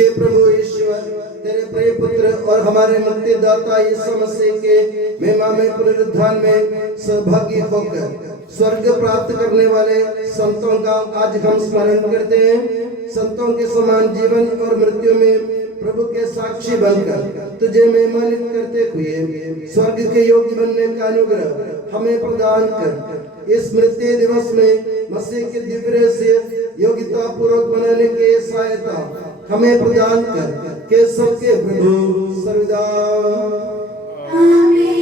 हे प्रभु ईश्वर, तेरे प्रिय पुत्र और हमारे मुक्तिदाता यीशु मसीह के महिमा में पुनरुत्थान में सहभागी होकर स्वर्ग प्राप्त करने वाले संतों का आज हम स्मरण करते हैं। संतों के समान जीवन और मृत्यु में प्रभु के साक्षी बनकर तुझे महिमान्वित करते हुए स्वर्ग के योग्य बनने का अनुग्रह हमें प्रदान कर। इस मृत्यु दिवस में मसीह के दिव्य से योग्यता पूर्वक बनाने की सहायता हमें प्रदान कर के सबके प्रभु सर्वदा आमीन।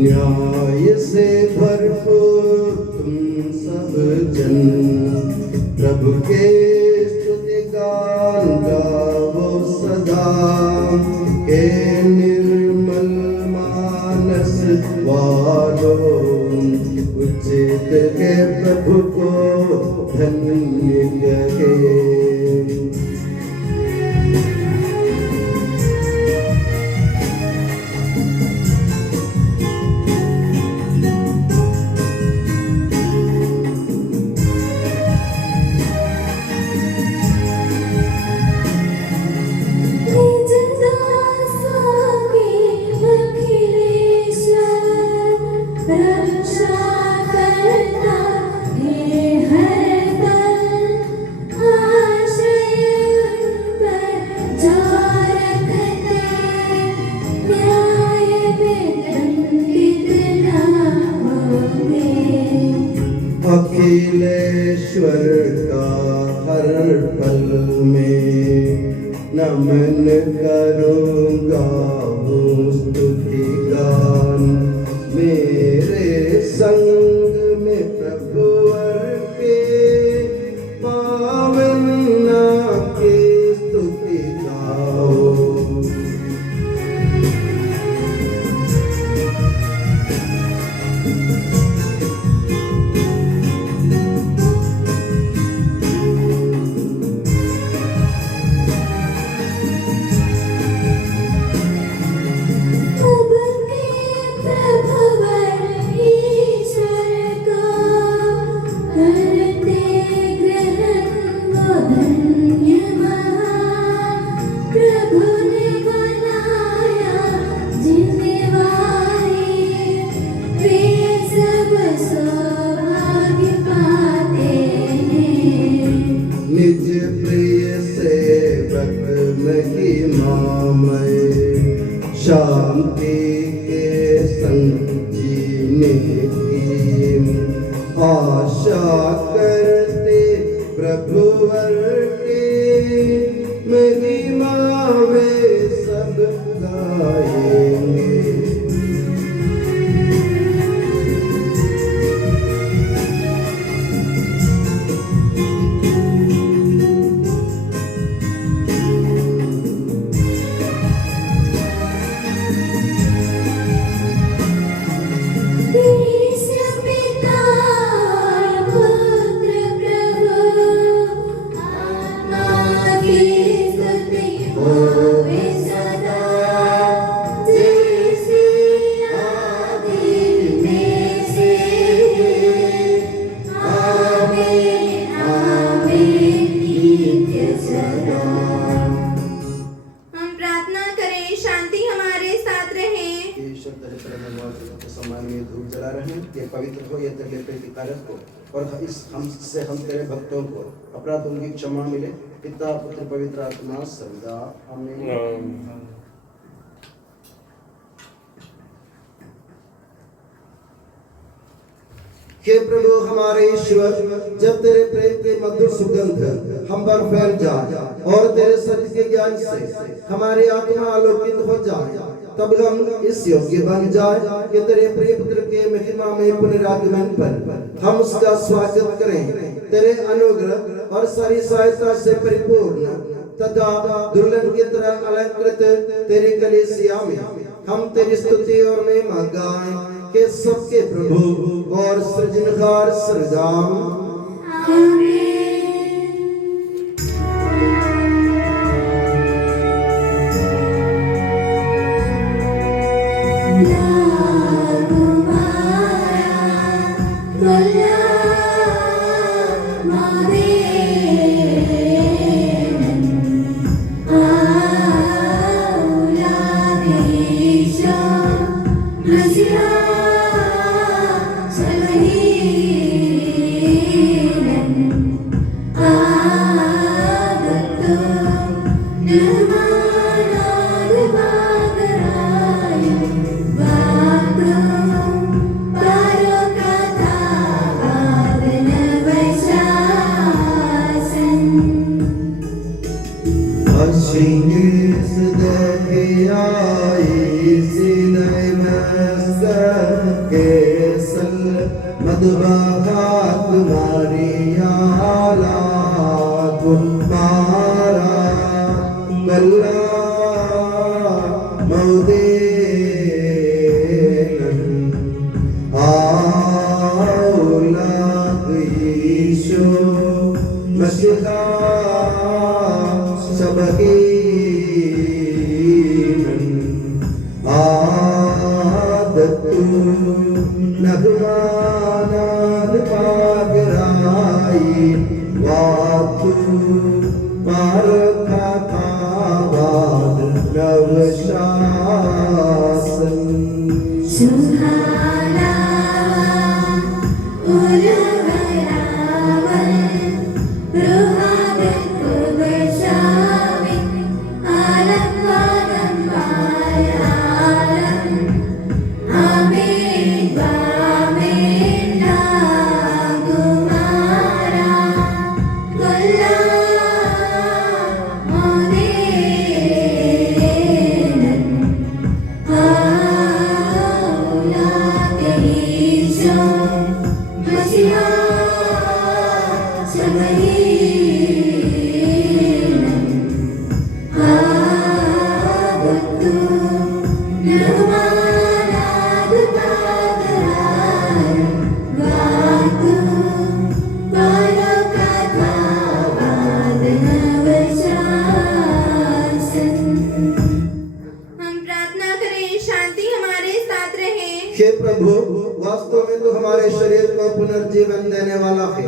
न्याय से भरपूर तुम सब जन प्रभु के स्तुति गान गाओ सदा, के निर्मल मानस वालों उचित के प्रभु को धन्य कहे। अखिलेश्वर का हर पल में नमन करूँगा स्तुति गान, मेरे संग में प्रभुवर के पावन नाम की स्तुति गाओ। निज प्रिय सेवक महिमामय शांति के संग जीने की आशा करते प्रभुवर के महिमा में सब गाएंगे। पवित्र हो ये तेरे प्रीतिकारक हो, और इस हमसे हम तेरे भक्तों को अपराधों की क्षमा मिले। पिता पुत्र पवित्र आत्मा सर्वदा आमीन। हे प्रभु हमारे ईश्वर, जब तेरे प्रेम के मधुर सुगंध हम पर फैल जाए और तेरे सत्य के ज्ञान से हमारी आत्मा आलोकित हो जाए, तब हम इस योग्य बन जाए कि तेरे प्रिय पुत्र के महिमा में पुनरागमन पर हम उसका स्वागत करें। तेरे अनुग्रह और सारी सहायता से परिपूर्ण तथा दुल्हन की तरह अलंकृत तेरी कलीसिया में हम तेरी स्तुति और महिमा गाएं के सबके प्रभु और सृजनहार सरदाम आमीन। हे प्रभु, वास्तव में तो हमारे शरीर को पुनर्जीवन देने वाला है,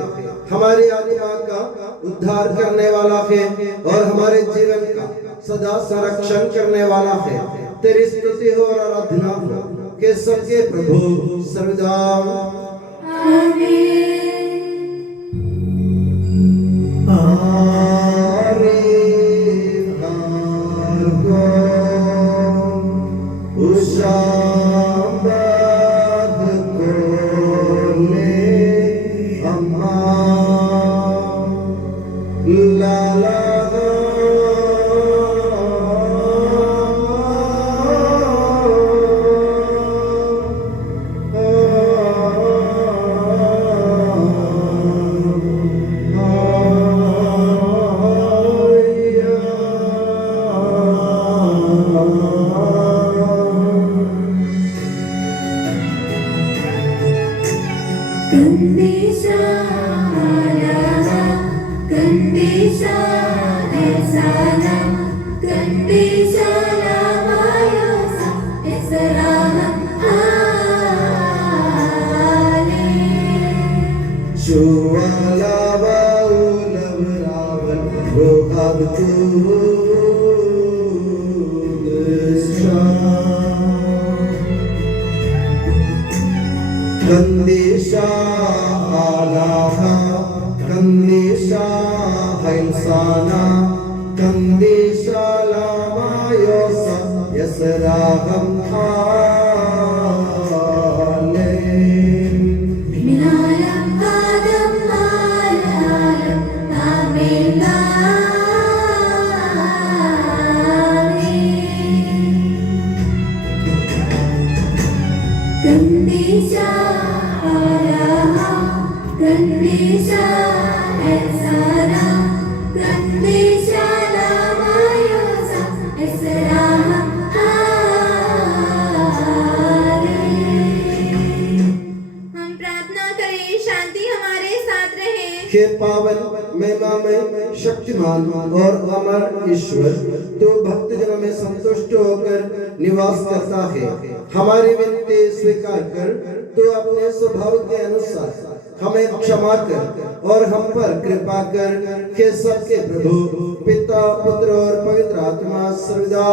हमारी आत्मा का उद्धार करने वाला है और हमारे जीवन का सदा संरक्षण करने वाला है। तेरी स्तुति हो और आराधना हो कि सबके प्रभु सर्वदा आमीन। Kandisha alaha, kandisha hailsana, kandisha lamayosa, yasraham hale. Minalam adam alalam, Kandisha Kandisha Esara Kandisha Lamayosa Esara हम प्रार्थना करें, शांति हमारे साथ रहे। हे पावन महिमा में शक्तिमान और अमर ईश्वर, तो भक्त जनों में संतुष्ट होकर निवास करता है। हमारी विनती स्वीकार कर तो अपने स्वभाव के अनुसार हमें क्षमा कर और हम पर कृपा कर के सबके प्रभु पिता पुत्र और पवित्र आत्मा सर्वदा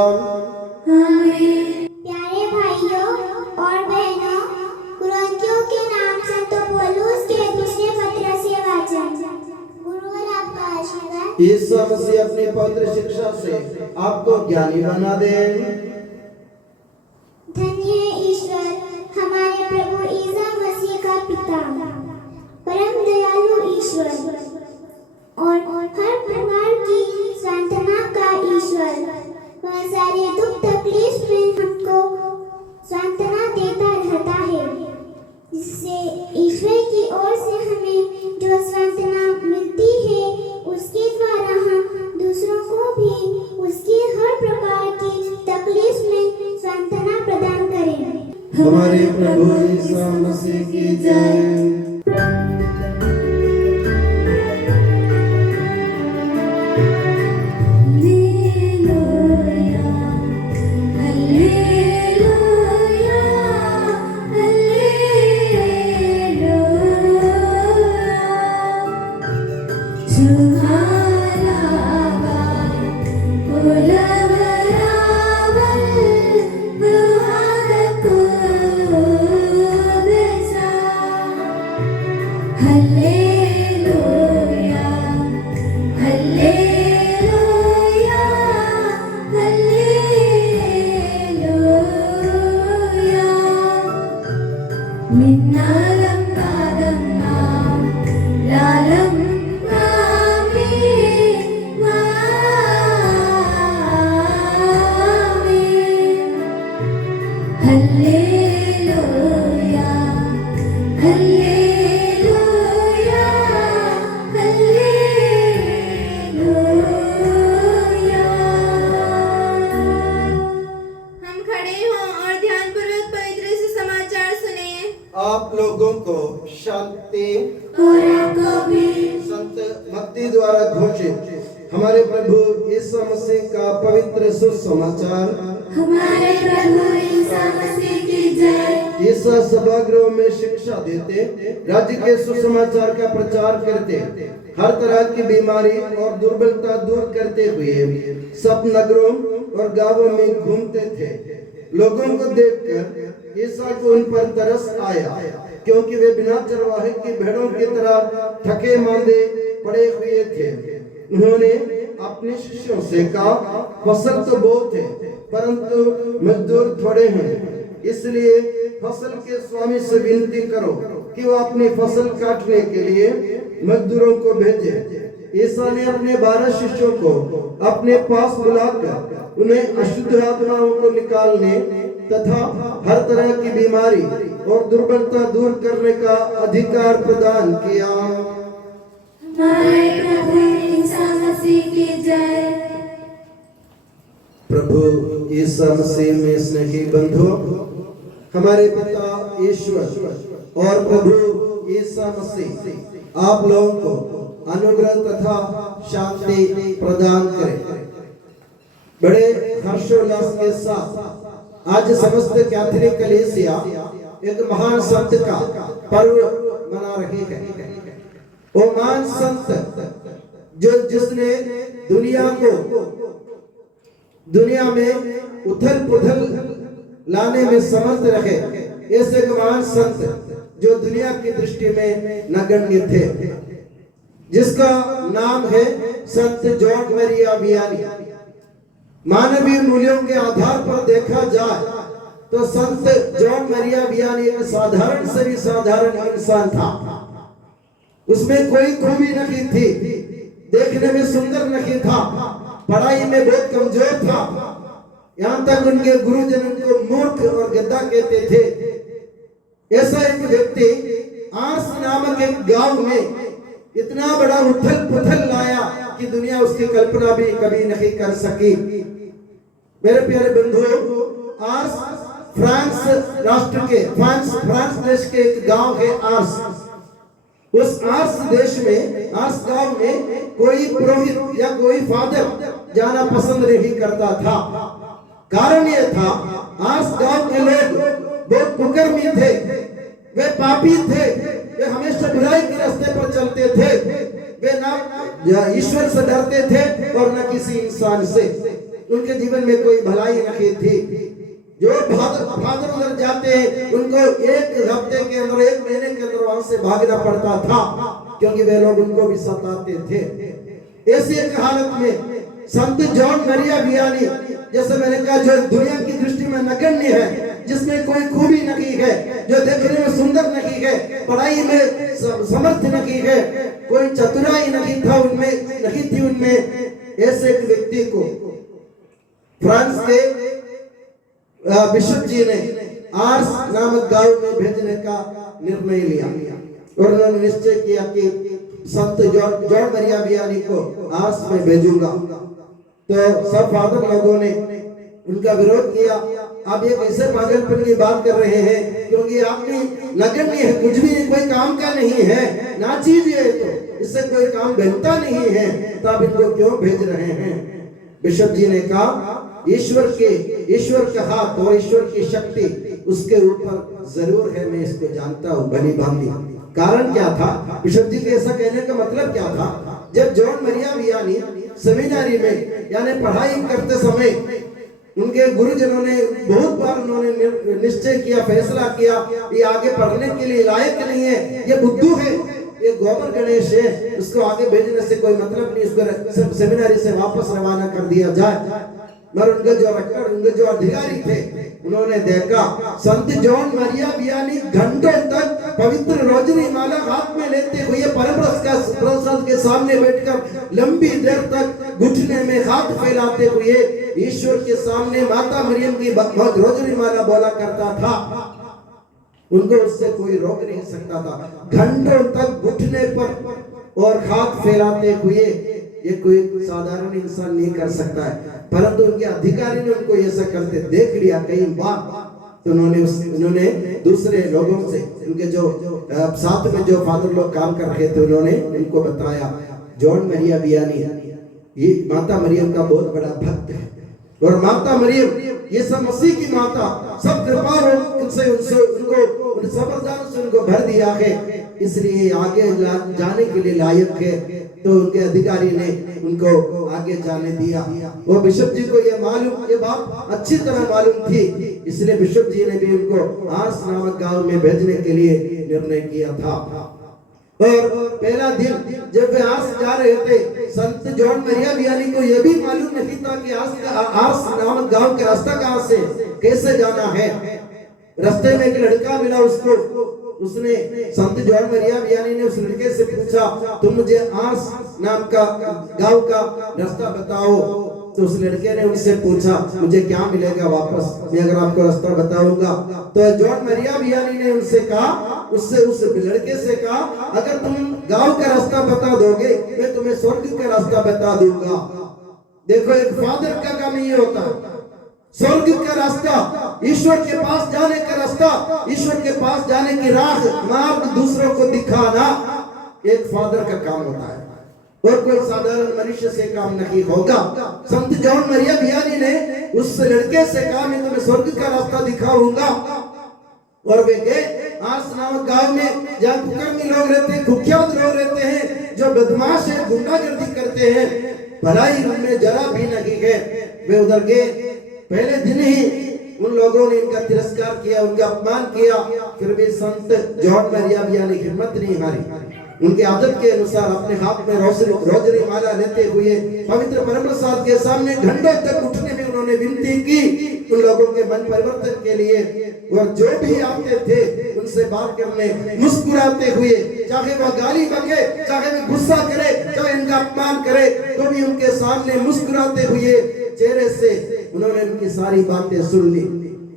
आमीन। प्यारे भाइयों और बहनों, कुरिन्थियों के नाम संत पौलुस के दूसरे पत्र से वाचन। गुरुवर आपका आशीर्वाद यीशु मसीह अपनी पवित्र शिक्षा से आपको ज्ञानी बना दे। धन्य है ईश्वर हमारे प्रभु ईसा मसीह का पिता, परम दयालु ईश्वर और हर प्रकार की सांत्वना का ईश्वर। वह सारे दुख तकलीफ में हमको सांत्वना देता रहता है, जिससे ईश्वर की ओर से हमें जो सांत्वना मिलती है उसके द्वारा हम दूसरों को भी उसकी हर प्रकार की तकलीफ में सांत्वना प्रदान करें। हमारे प्रभु ईसा मसीह की जय। आप लोगों को शांति और आपको भी। संत भक्ति द्वारा घोषित हमारे प्रभु यीशु मसीह का पवित्र सुसमाचार। हमारे प्रभु ईसा मसीह की जय। यीशु सभागृह में शिक्षा देते, राज्य के सुसमाचार का प्रचार करते, हर तरह की बीमारी और दुर्बलता दूर करते हुए सब नगरों और गांवों में घूमते थे। लोगों को देखकर ईसा को उन पर तरस आया, क्योंकि वे बिना चरवाहे की भेड़ों की तरह थके मांदे पड़े हुए थे। उन्होंने अपने शिष्यों से कहा, फसल तो बहुत है परंतु मजदूर थोड़े हैं, इसलिए फसल के स्वामी से विनती करो कि वो अपनी फसल काटने के लिए मजदूरों को भेजे। ईसा ने अपने 12 शिष्यों को अपने पास बुलाकर उन्हें अशुद्ध आत्माओं को निकालने तथा हर तरह की बीमारी और दुर्बलता दूर करने का अधिकार प्रदान किया। हमारे प्रभु ईसा मसीह की जय। प्रभु ईसा मसीह में स्नेही बंधु, हमारे पिता ईश्वर और प्रभु ईसा मसीह आप लोगों को अनुग्रह तथा शांति प्रदान करें। बड़े हर्षोल्लास के साथ आज समस्त कैथोलिक कलीसिया एक महान संत का पर्व मना रही है। वो महान संत जिसने दुनिया में उथल पुथल लाने में समर्थ रहे, ऐसे महान संत जो दुनिया की दृष्टि में नगण्य थे, जिसका नाम है संत जॉन मरिया वियानी। मानवीय मूल्यों के आधार पर देखा जाए तो संत जॉन मरिया वियानी एक साधारण से भी साधारण इंसान था। उसमें कोई खूबी नहीं थी, देखने में सुंदर नहीं था, पढ़ाई में बहुत कमजोर था, यहाँ तक उनके गुरुजन उनको मूर्ख और गद्दा कहते थे। ऐसा एक व्यक्ति आर्स नामक एक गांव में इतना बड़ा उथल पुथल लाया कि दुनिया उसकी कल्पना भी कभी नहीं कर सकी। मेरे प्यारे बंधुओं, आर्स फ्रांस राष्ट्र के फ्रांस देश के एक गांव है आर्स। उस आर्स देश में आस गांव में कोई पुरोहित या कोई फादर जाना पसंद नहीं करता था। कारण ये था, आस गांव के लोग बहुत कुकर्मी थे, वे पापी थे, वे हमेशा बुराई के रास्ते पर चलते थे, वे ना ईश्वर से डरते थे और न किसी इंसान से। उनके जीवन में कोई भलाई नहीं थी। जो फादर उधर जाते हैं उनको एक हफ्ते के अंदर, एक महीने के अंदर वहां से भागना पड़ता था, क्योंकि वे लोग उनको भी सताते थे। ऐसी एक हालत में संत जॉन मरिया वियानी, जैसे मैंने कहा, जो दुनिया की दृष्टि में नगण्य है, जिसमें कोई खूबी नहीं है, जो देखने में सुंदर नहीं है, पढ़ाई में समर्थ नहीं है, कोई चतुराई नहीं था उनमें, नहीं थी उनमें, ऐसे एक व्यक्ति को फ्रांस के बिशप जी ने आर्स नामक गांव में भेजने का निर्णय लिया और उन्होंने निश्चय किया कि संत जॉन मरिया वियानी को आर्स में भेजूंगा। तो सब फादर लोगों ने उनका विरोध किया। आप ये कैसे पागलपन की बात कर रहे हैं, क्योंकि आदमी नगण्य है, कुछ भी कोई काम का नहीं है, ना चीज है, तो इससे कोई काम बनता नहीं है, तो आप इनको क्यों भेज रहे हैं? बिशप जी ने कहा, ईश्वर का हाथ और ईश्वर की शक्ति उसके ऊपर जरूर है, मैं इसको जानता हूँ भली भांति। कारण क्या था? बिशप जी के ऐसा कहने का मतलब क्या था? जब जॉन मरिया वियानी सेमिनारी में यानी पढ़ाई करते समय उनके गुरुजनों ने बहुत बार उन्होंने निश्चय किया, फैसला किया, ये आगे पढ़ने के लिए लायक नहीं है, ये बुद्धू है, ये गोबर गणेश है, उसको आगे भेजने से कोई मतलब नहीं, इसको सेमिनारी से वापस रवाना कर दिया जाए। मगर उनके जो रक्टर, उनके जो अधिकारी थे, उन्होंने देखा संत जॉन मरिया वियानी घंटों तक पवित्र रोजरी माला हाथ में लेते हुए परम प्रसाद के सामने बैठकर लंबी देर तक घुटने में हाथ फैलाते हुए ईश्वर के सामने माता मरियम की रोजरी माला बोला करता था। उनको उससे कोई रोक नहीं सकता था। घंटों तक घुटने पर और हाथ फैलाते हुए ये कोई साधारण इंसान नहीं कर सकता है, परंतु उनके अधिकारी ने उनको ऐसा करते देख लिया कई बार, तो उन्होंने दूसरे लोगों से, उनके जो साथ में जो फादर लोग काम कर रहे थे, उन्होंने उनको बताया, जॉन मरिया वियानी ये माता मरियम का बहुत बड़ा भक्त है, और माता मरियम ये सब मसीह की माता, सब कृपा से उनको सबरदान से उनको भर दिया है, इसलिए आगे जाने के लिए लायक है। तो उनके अधिकारी ने उनको आगे जाने दिया। वो बिशप जी को ये बात अच्छी तरह मालूम थी, इसलिए बिशप जी ने भी उनको आर्स नामक गांव में भेजने के लिए निर्णय किया था। और पहला दिन जब वे आर्स जा रहे थे, संत जॉन मरिया वियानी को यह भी मालूम नहीं था कि आर्स नामक गांव का रास्ता कहां से कैसे जाना है। रास्ते में एक लड़का मिला उसको, उसने संत जॉन मरिया वियानी ने उस लड़के से पूछा, तुम मुझे आर्स नाम का गांव का रास्ता बताओ। तो उस लड़के ने उनसे पूछा, मुझे क्या मिलेगा वापस, मैं अगर आपको रास्ता बताऊंगा? तो जॉन मरिया वियानी ने उनसे कहा, उस लड़के से कहा, अगर तुम गांव का रास्ता बता दोगे, मैं तुम्हें स्वर्ग का रास्ता बता दूंगा। देखो, एक फादर का काम ये होता है, स्वर्ग का रास्ता, ईश्वर के पास जाने का रास्ता, ईश्वर के पास जाने की राह, मार्ग दूसरों को दिखाना एक फादर का काम होता है, और कोई साधारण मनुष्य से काम नहीं होगा। संत जॉन मरिया वियानी ने उस लड़के से कहा, मैं तुम्हें स्वर्ग का रास्ता दिखाऊंगा। और वे गए आर्स नामक गांव में, जहाँ कुकर्मी लोग रहते हैं, कुख्यात लोग रहते हैं, जो बदमाश है, गुंडागर्दी करते हैं, भलाई उनमें जरा भी नहीं है। वे उधर गए, पहले दिन ही उन लोगों ने इनका तिरस्कार किया, उनका अपमान किया, फिर भी संत जॉन मरिया वियानी हिम्मत नहीं हारी। उनके आदत के अनुसार अपने हाथ में रोजरी माला लेते हुए पवित्र परमप्रसाद के सामने घंटों तक उठने में उन्होंने विनती की उन लोगों के मन परिवर्तन के लिए। और जो भी आते थे उनसे बात करने, मुस्कुराते हुए, चाहे वह गाली बके, चाहे वह गुस्सा करे, चाहे इनका अपमान करे, तो भी उनके सामने मुस्कुराते हुए चेहरे से उन्होंने उनकी सारी बातें सुन ली।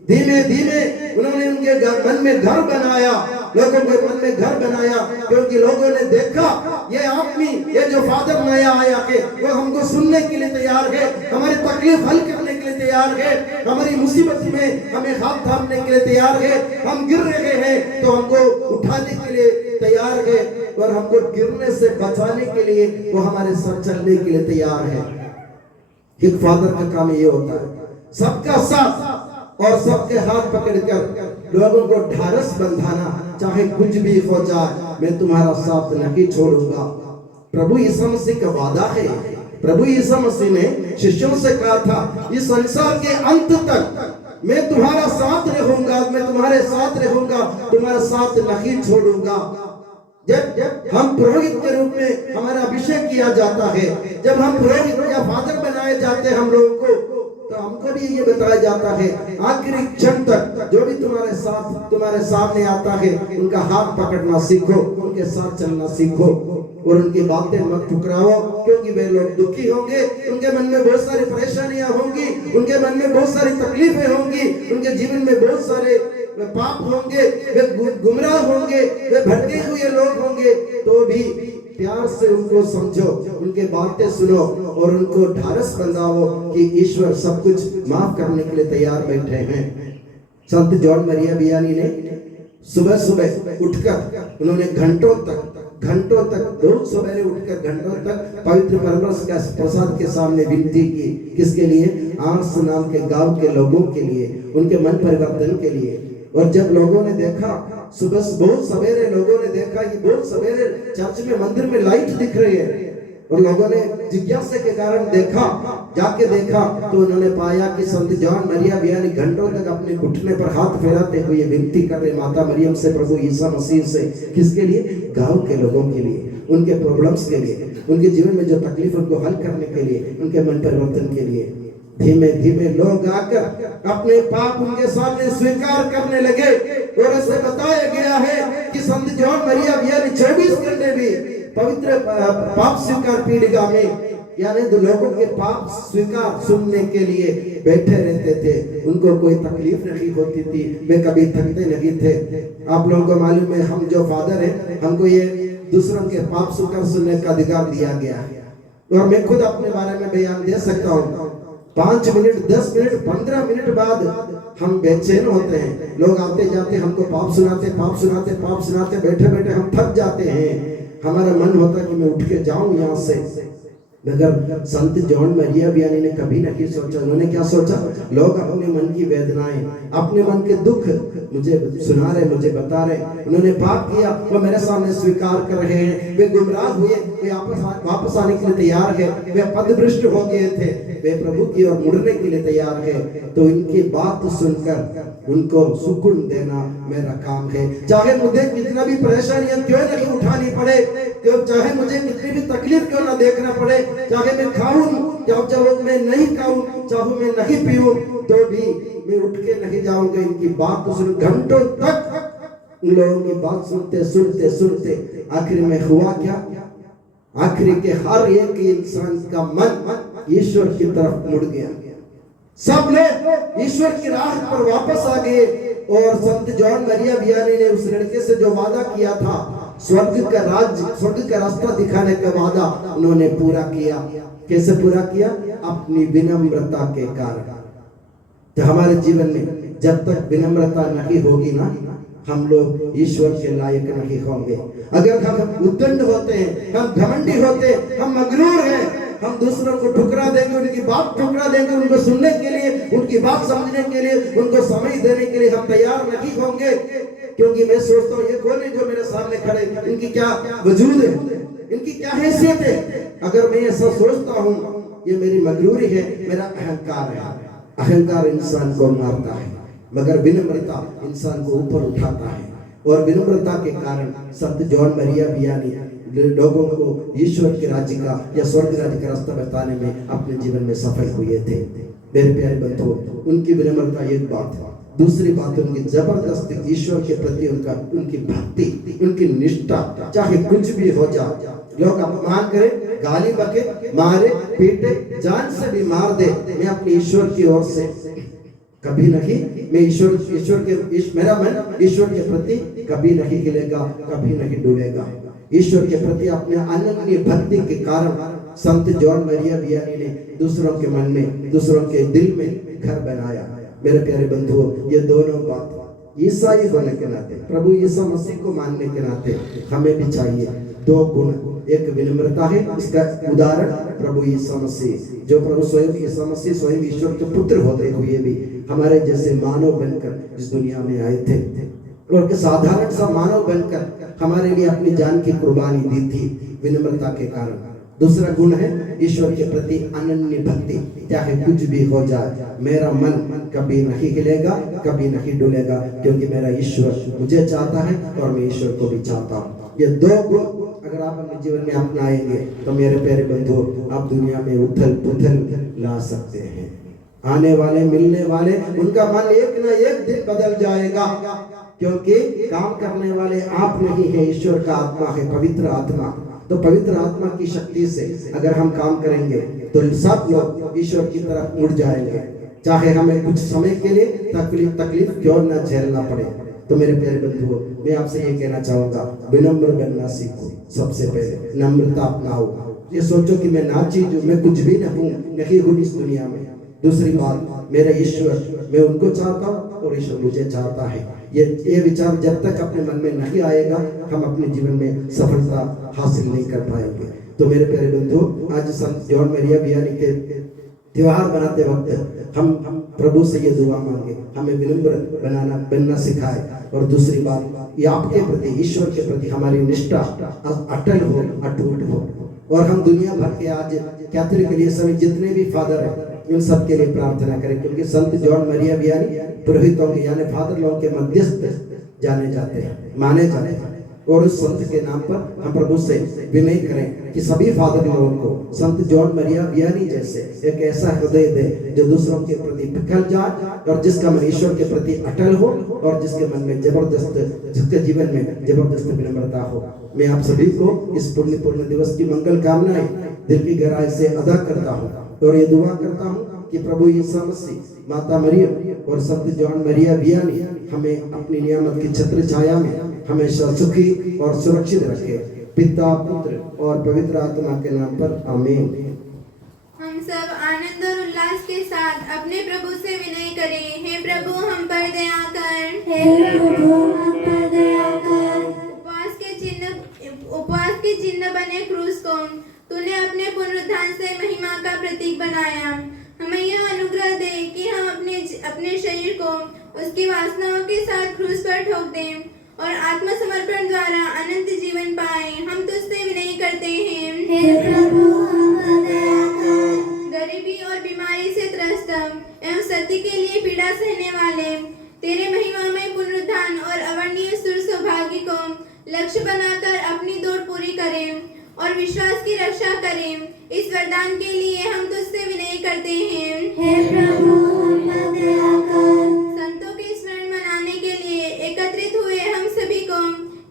धीमे धीमे उन्होंने उनके मन में घर बनाया, लोगों के मन में घर बनाया, क्योंकि लोगों ने देखा ये आदमी, ये जो फादर नया आया है, वो हमको सुनने के लिए तैयार है, हमारी तकलीफ हल करने के लिए तैयार है, हमारी मुसीबत में हमें हाथ थामने के लिए तैयार है, हम गिर रहे हैं तो हमको उठाने के लिए तैयार है, और हमको गिरने से बचाने के लिए वो हमारे साथ चलने के लिए तैयार है। एक फादर का काम ये होता है, सबका साथ और सबके हाथ पकड़कर लोगों को ढारस बंधाना, चाहे कुछ भी हो जाए मैं तुम्हारा साथ नहीं छोड़ूंगा। प्रभु यीशु मसीह का वादा है। प्रभु यीशु मसीह ने शिष्यों से कहा था, इस संसार के अंत तक मैं तुम्हारा साथ रहूंगा, मैं तुम्हारे साथ रहूंगा, तुम्हारा साथ नहीं छोड़ूंगा। जब हम पुरोहित के रूप में हमारा अभिषेक किया जाता है, जब हम पुरोहित या फादर बनाए जाते हैं हम लोगों को, तो हमको भी ये बताया जाता है आखिरी क्षण तक जो भी तुम्हारे सामने आता है उनका हाथ पकड़ना सीखो, उनके साथ चलना सीखो और उनकी बातें मत ठुकराओ, क्योंकि वे लोग दुखी होंगे, उनके मन में बहुत सारी परेशानियां होंगी, उनके मन में बहुत सारी तकलीफें होंगी, उनके जीवन में बहुत सारे पाप होंगे, वे गुमराह होंगे, वे भटके हुए लोग होंगे, तो भी प्यार से उनको समझो, उनके बातें सुनो और उनको ढारस बंधाओ कि ईश्वर सब कुछ माफ करने के लिए तैयार बैठे हैं। संत जॉन मरिया वियानी ने सुबह सुबह उठकर उन्होंने घंटों तक रोज सवेरे उठकर घंटों तक पवित्र परमरस का प्रसाद के सामने विनती की। किसके लिए? आर्स नाम के गांव के लोगों के लिए, उनके मन परिवर्तन के लिए। और जब लोगों ने देखा, सुबह बहुत सवेरे लोगों ने देखा कि बहुत सवेरे चर्च में मंदिर में लाइट दिख रही है, और लोगों ने जिज्ञासा के कारण जाके देखा तो उन्होंने पाया कि संत जॉन मरिया वियानी घंटों तक अपने घुटने पर हाथ फेराते हुए विनती कर रहे माता मरियम से, प्रभु यीशु मसीह से। किसके लिए? गांव के लोगों के लिए, उनके प्रॉब्लम्स के लिए, उनके जीवन में जो तकलीफ उनको हल करने के लिए, उनके मन परिवर्तन के लिए। धीमे धीमे लोग आकर अपने पाप उनके सामने स्वीकार करने लगे, और ऐसे बताया गया है कि संत जॉन मरिया वियानी 24 घंटे भी पवित्र पाप स्वीकार पीढ़िका में, यानी तो लोगों के पाप स्वीकार सुनने के लिए बैठे रहते थे। उनको कोई तकलीफ नहीं होती थी, वे कभी थकते नहीं थे। आप लोगों को मालूम है, हम जो फादर हैं, हमको ये दूसरों के पाप स्वीकार सुनने का अधिकार दिया गया है, और मैं खुद अपने बारे में बयान दे सकता हूँ। 5 मिनट, 10 मिनट, 15 मिनट बाद हम बेचैन होते हैं। लोग आते जाते हमको पाप सुनाते, बैठे बैठे हम थक जाते हैं। हमारा मन होता है कि मैं उठ के जाऊं यहाँ से, मगर संत जॉन मरिया वियानी ने कभी नहीं सोचा। उन्होंने क्या सोचा? लोग अपने मन की वेदनाएं, अपने मन के दुख मुझे सुना रहे, मुझे बता रहे। उन्होंने पाप किया, वो मेरे सामने स्वीकार कर रहे हैं। वे गुमराह हुए, वे वापस आने के लिए तैयार है, वे पदभ्रष्ट हो गए थे, वे प्रभु की ओर मुड़ने के लिए तैयार है। तो इनकी बात सुनकर उनको सुकून देना मेरा काम है। चाहे मुझे कितना भी परेशानियां क्यों नहीं उठानी पड़े, चाहे मुझे कितनी भी तकलीफ क्यों ना देखना पड़े, चाहे मैं खाऊं, चाहे मैं नहीं खाऊं, चाहे मैं नहीं पीऊं, तो भी मैं उठ के नहीं जाऊंगा। इनकी बात तो सुन, घंटों तक उन लोगों की बात सुनते आखिर में हुआ क्या? आखिर के हर एक इंसान का मन ईश्वर की तरफ मुड़ गया। सब लोग ईश्वर की राह पर वापस आ गए, और संत जॉन मरिया वियानी ने उस लड़के से जो वादा किया था, स्वर्ग का रास्ता दिखाने का वादा, उन्होंने पूरा किया। कैसे पूरा किया? अपनी विनम्रता के कारण। तो हमारे जीवन में जब तक विनम्रता नहीं होगी ना, हम लोग ईश्वर के लायक नहीं होंगे। अगर हम उद्दंड होते हैं, हम घमंडी होते हैं, हम मगरूर हैं, हम दूसरों को ठुकरा देंगे, उनकी बात ठुकरा देंगे, उनको सुनने के लिए, उनकी बात समझने के लिए, उनको समय देने के लिए हम तैयार नहीं होंगे। क्योंकि मैं सोचता हूँ, ये कौन है जो मेरे सामने खड़े, इनकी क्या वजूद है, इनकी क्या हैसियत है। अगर मैं ऐसा सोचता हूँ, ये मेरी मगरूरी है, मेरा अहंकार है। अहंकार इंसान को मारता है, मगर विनम्रता इंसान को ऊपर उठाता है। और विनम्रता के कारण संत जॉन मरिया वियानी लोगों को ईश्वर के राज्य का या स्वर्ग राज्य का रास्ता बताने में अपने जीवन में सफल हुए थे। मेरे प्यारे बंधुओं, उनकी विनम्रता एक बात है, दूसरी बात उनकी जबरदस्ती ईश्वर के प्रति उनकी भक्ति, उनकी निष्ठा। चाहे कुछ भी हो जाए, लोग अपमान करें, गाली बके, मारे पीटे, जान से भी मार दे, मैं अपने ईश्वर की ओर से कभी नहीं, मैं मेरा मन ईश्वर के प्रति कभी नहीं हिलेगा, कभी नहीं डूबेगा। ईश्वर के प्रति अपने अनन्य भक्ति के कारण संत जॉन मरिया वियानी ने दूसरों के मन में, दूसरों के दिल में घर बनाया। मेरे प्यारे बंधुओं, ये दोनों बात ईसाई होने के नाते, प्रभु यीशु मसीह को मानने के नाते हमें भी चाहिए दो गुण। एक विनम्रता है, इसका उदाहरण प्रभु यीशु मसीह, जो प्रभु स्वयं यीशु मसीह स्वयं ईश्वर के पुत्र होते हुए भी हमारे जैसे मानव बनकर इस दुनिया में आए थे और साधारण सा मानव बनकर हमारे लिए अपनी जान की कुर्बानी दी थी विनम्रता के कारण। दूसरा गुण है ईश्वर के प्रति अनन्य भक्ति। चाहे कुछ भी हो जाए, मेरा मन कभी नहीं हिलेगा, कभी नहीं डुलेगा, क्योंकि मेरा ईश्वर मुझे चाहता है और मैं ईश्वर को भी चाहता हूँ। ये दो गुण अगर आप अपने जीवन में अपनाएंगे तो मेरे प्यारे बंधुओं, आप दुनिया में उथल पुथल ला सकते हैं। आने वाले, मिलने वाले, उनका मन एक ना एक दिन बदल जाएगा, क्योंकि काम करने वाले आप नहीं है, ईश्वर का आत्मा है, पवित्र आत्मा। तो पवित्र आत्मा की शक्ति से अगर हम काम करेंगे तो सब लोग ईश्वर की तरफ मुड़ जाएंगे, चाहे हमें कुछ समय के लिए तकलीफ क्यों न झेलना पड़े। तो मेरे प्यारे बंधुओं, मैं आपसे ये कहना चाहूंगा, विनम्र बनना सीखो। सबसे पहले नम्रता अपनाओ। ये सोचो कि मैं ना चीज हूं, मैं कुछ भी नहीं हूं इस दुनिया में। दूसरी बात, मेरा ईश्वर, मैं उनको चाहता हूँ और ईश्वर मुझे चाहता है। ये विचार जब तक अपने मन में नहीं आएगा, हम अपने जीवन में सफलता हासिल नहीं कर पाएंगे। तो मेरे प्यारे बंधुओं, आज संत जॉन मरिया वियानी के त्योहार बनाते वक्त हम प्रभु से ये दुआ मांगे, हमें विनम्र बनना सिखाए। और दूसरी बात, ये आपके प्रति, ईश्वर के प्रति हमारी निष्ठा अटल हो, अटूट हो। और हम दुनिया भर के आज कैथोलिक में जितने भी फादर हैं, इन सब के लिए प्रार्थना करें, क्योंकि संत जॉन मरिया वियानी पुरोहितों के यानी फादर लोगों के मध्यस्थ जाने जाते हैं, माने जाते हैं। और उस संत के नाम पर हम प्रभु से विनय करें कि सभी फादर लोगों को संत जॉन मरिया वियानी जैसे एक ऐसा हृदय दे जो दूसरों के प्रति पिघल जाए और जिसका मन ईश्वर के प्रति अटल हो और जिसके मन में जिसके जीवन में जबरदस्त विनम्रता हो। मैं आप सभी को इस पुण्य दिवस की मंगल कामनाएं दिल की गहराई से अदा करता हूँ और ये दुआ करता हूँ कि प्रभु यीशु मसीह, माता मरियम और संत जॉन मरिया वियानी हमें अपनी नियामत की छत्र छाया में हमेशा सुखी और सुरक्षित रखे। पिता, पुत्र और पवित्र आत्मा के नाम पर आमीन। हम सब आनंद और उल्लास के साथ अपने प्रभु से विनय करें। हे प्रभु, हम पर दया कर। हे प्रभु, हम पर दया कर। उपवास के चिन्ह बने क्रूस को तूने अपने पुनरुत्थान से महिमा का प्रतीक बनाया। हमें यह अनुग्रह दे कि हम अपने शरीर को उसकी वासनाओं के साथ क्रूस पर ठोक दें और आत्मसमर्पण द्वारा अनंत जीवन पाए। हम तुझसे विनय करते हैं। हे प्रभु, हम पर दया कर। गरीबी और बीमारी से त्रस्त एवं सत्य के लिए पीड़ा सहने वाले तेरे महिमामय पुनरुत्थान और अवर्णनीय सुर सौभाग्य को लक्ष्य बनाकर अपनी दौड़ पूरी करें और विश्वास की रक्षा करें। इस वरदान के लिए हम तुझसे विनय करते हैं। हे प्रभु, हम पर दया कर। संतों के स्मरण मनाने के लिए एकत्रित हुए हम सभी को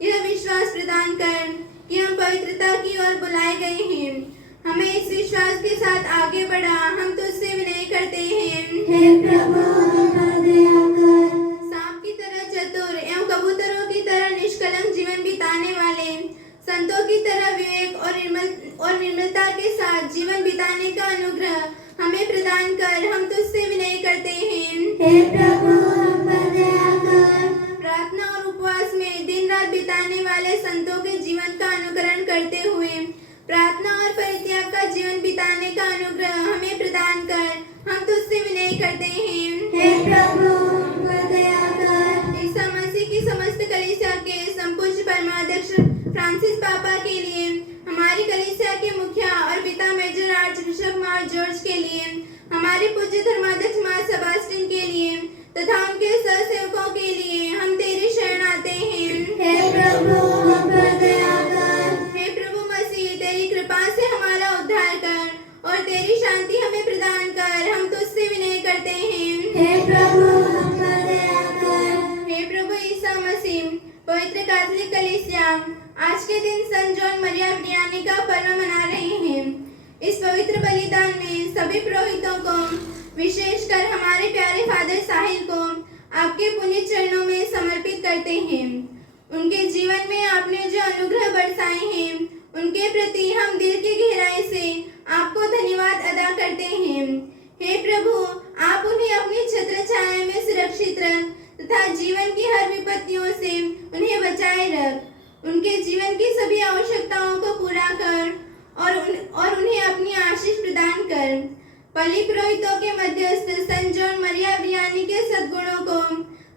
यह विश्वास प्रदान कर कि हम पवित्रता की ओर बुलाए गए हैं। हमें इस विश्वास के साथ आगे बढ़ा हम तुझसे विनय करते हैं। हे प्रभु, हम पर दया कर। सांप की तरह चतुर एवं कबूतरों की तरह निष्कलंक जीवन बिताने वाले, संतों की तरह विवेक और निर्मलता के साथ जीवन बिताने का अनुग्रह हमें प्रदान कर हम तुझसे विनय करते हैं। हे प्रभु, हम पर दया कर। प्रार्थना और उपवास में दिन रात बिताने वाले संतों के जीवन का अनुकरण करते हुए प्रार्थना और परित्याग का जीवन बिताने का अनुग्रह हमें प्रदान कर हम तुझसे विनय करते हैं। हे प्रभु, हम पर दया कर। ईसा मसीह की समस्त कलीसिया के संपूज्य परमाध्यक्ष फ्रांसिस पापा के लिए, हमारी कलीसिया के मुखिया और पिता मेजर आर्चबिशप मार जॉर्ज के लिए, हमारे पूज्य धर्माध्यक्ष मार सेबास्टियन के लिए तथा उनके सहसेवकों के लिए हम तेरी शरण आते हैं। हे प्रभु, हम पर दया कर। हे प्रभु मसीह, तेरी कृपा से हमारा उद्धार कर और तेरी शांति हमें प्रदान कर हम तुझसे विनय करते हैं। हे प्रभु, हम पर दया कर। हे प्रभु ईसा मसीह, पवित्र कैथोलिक कलीसिया आज के दिन संत जॉन मरिया वियानी का पर्व मना रहे हैं। इस पवित्र बलिदान में सभी पुरोहितों को, विशेषकर हमारे प्यारे फादर साहिल को आपके पुण्य चरणों में समर्पित करते हैं। उनके जीवन में आपने जो अनुग्रह बरसाए हैं उनके प्रति हम दिल की गहराई से आपको धन्यवाद अदा करते हैं। हे प्रभु, आप उन्हें अपनी छत्र छाया में सुरक्षित रख तथा जीवन की हर विपत्तियों से उन्हें बचाए रख। उनके जीवन की सभी आवश्यकताओं को पूरा कर और उन्हें अपनी आशीष प्रदान कर। पली पुरोहितों के मध्यस्थ संत जॉन मरिया वियानी के सद्गुणों को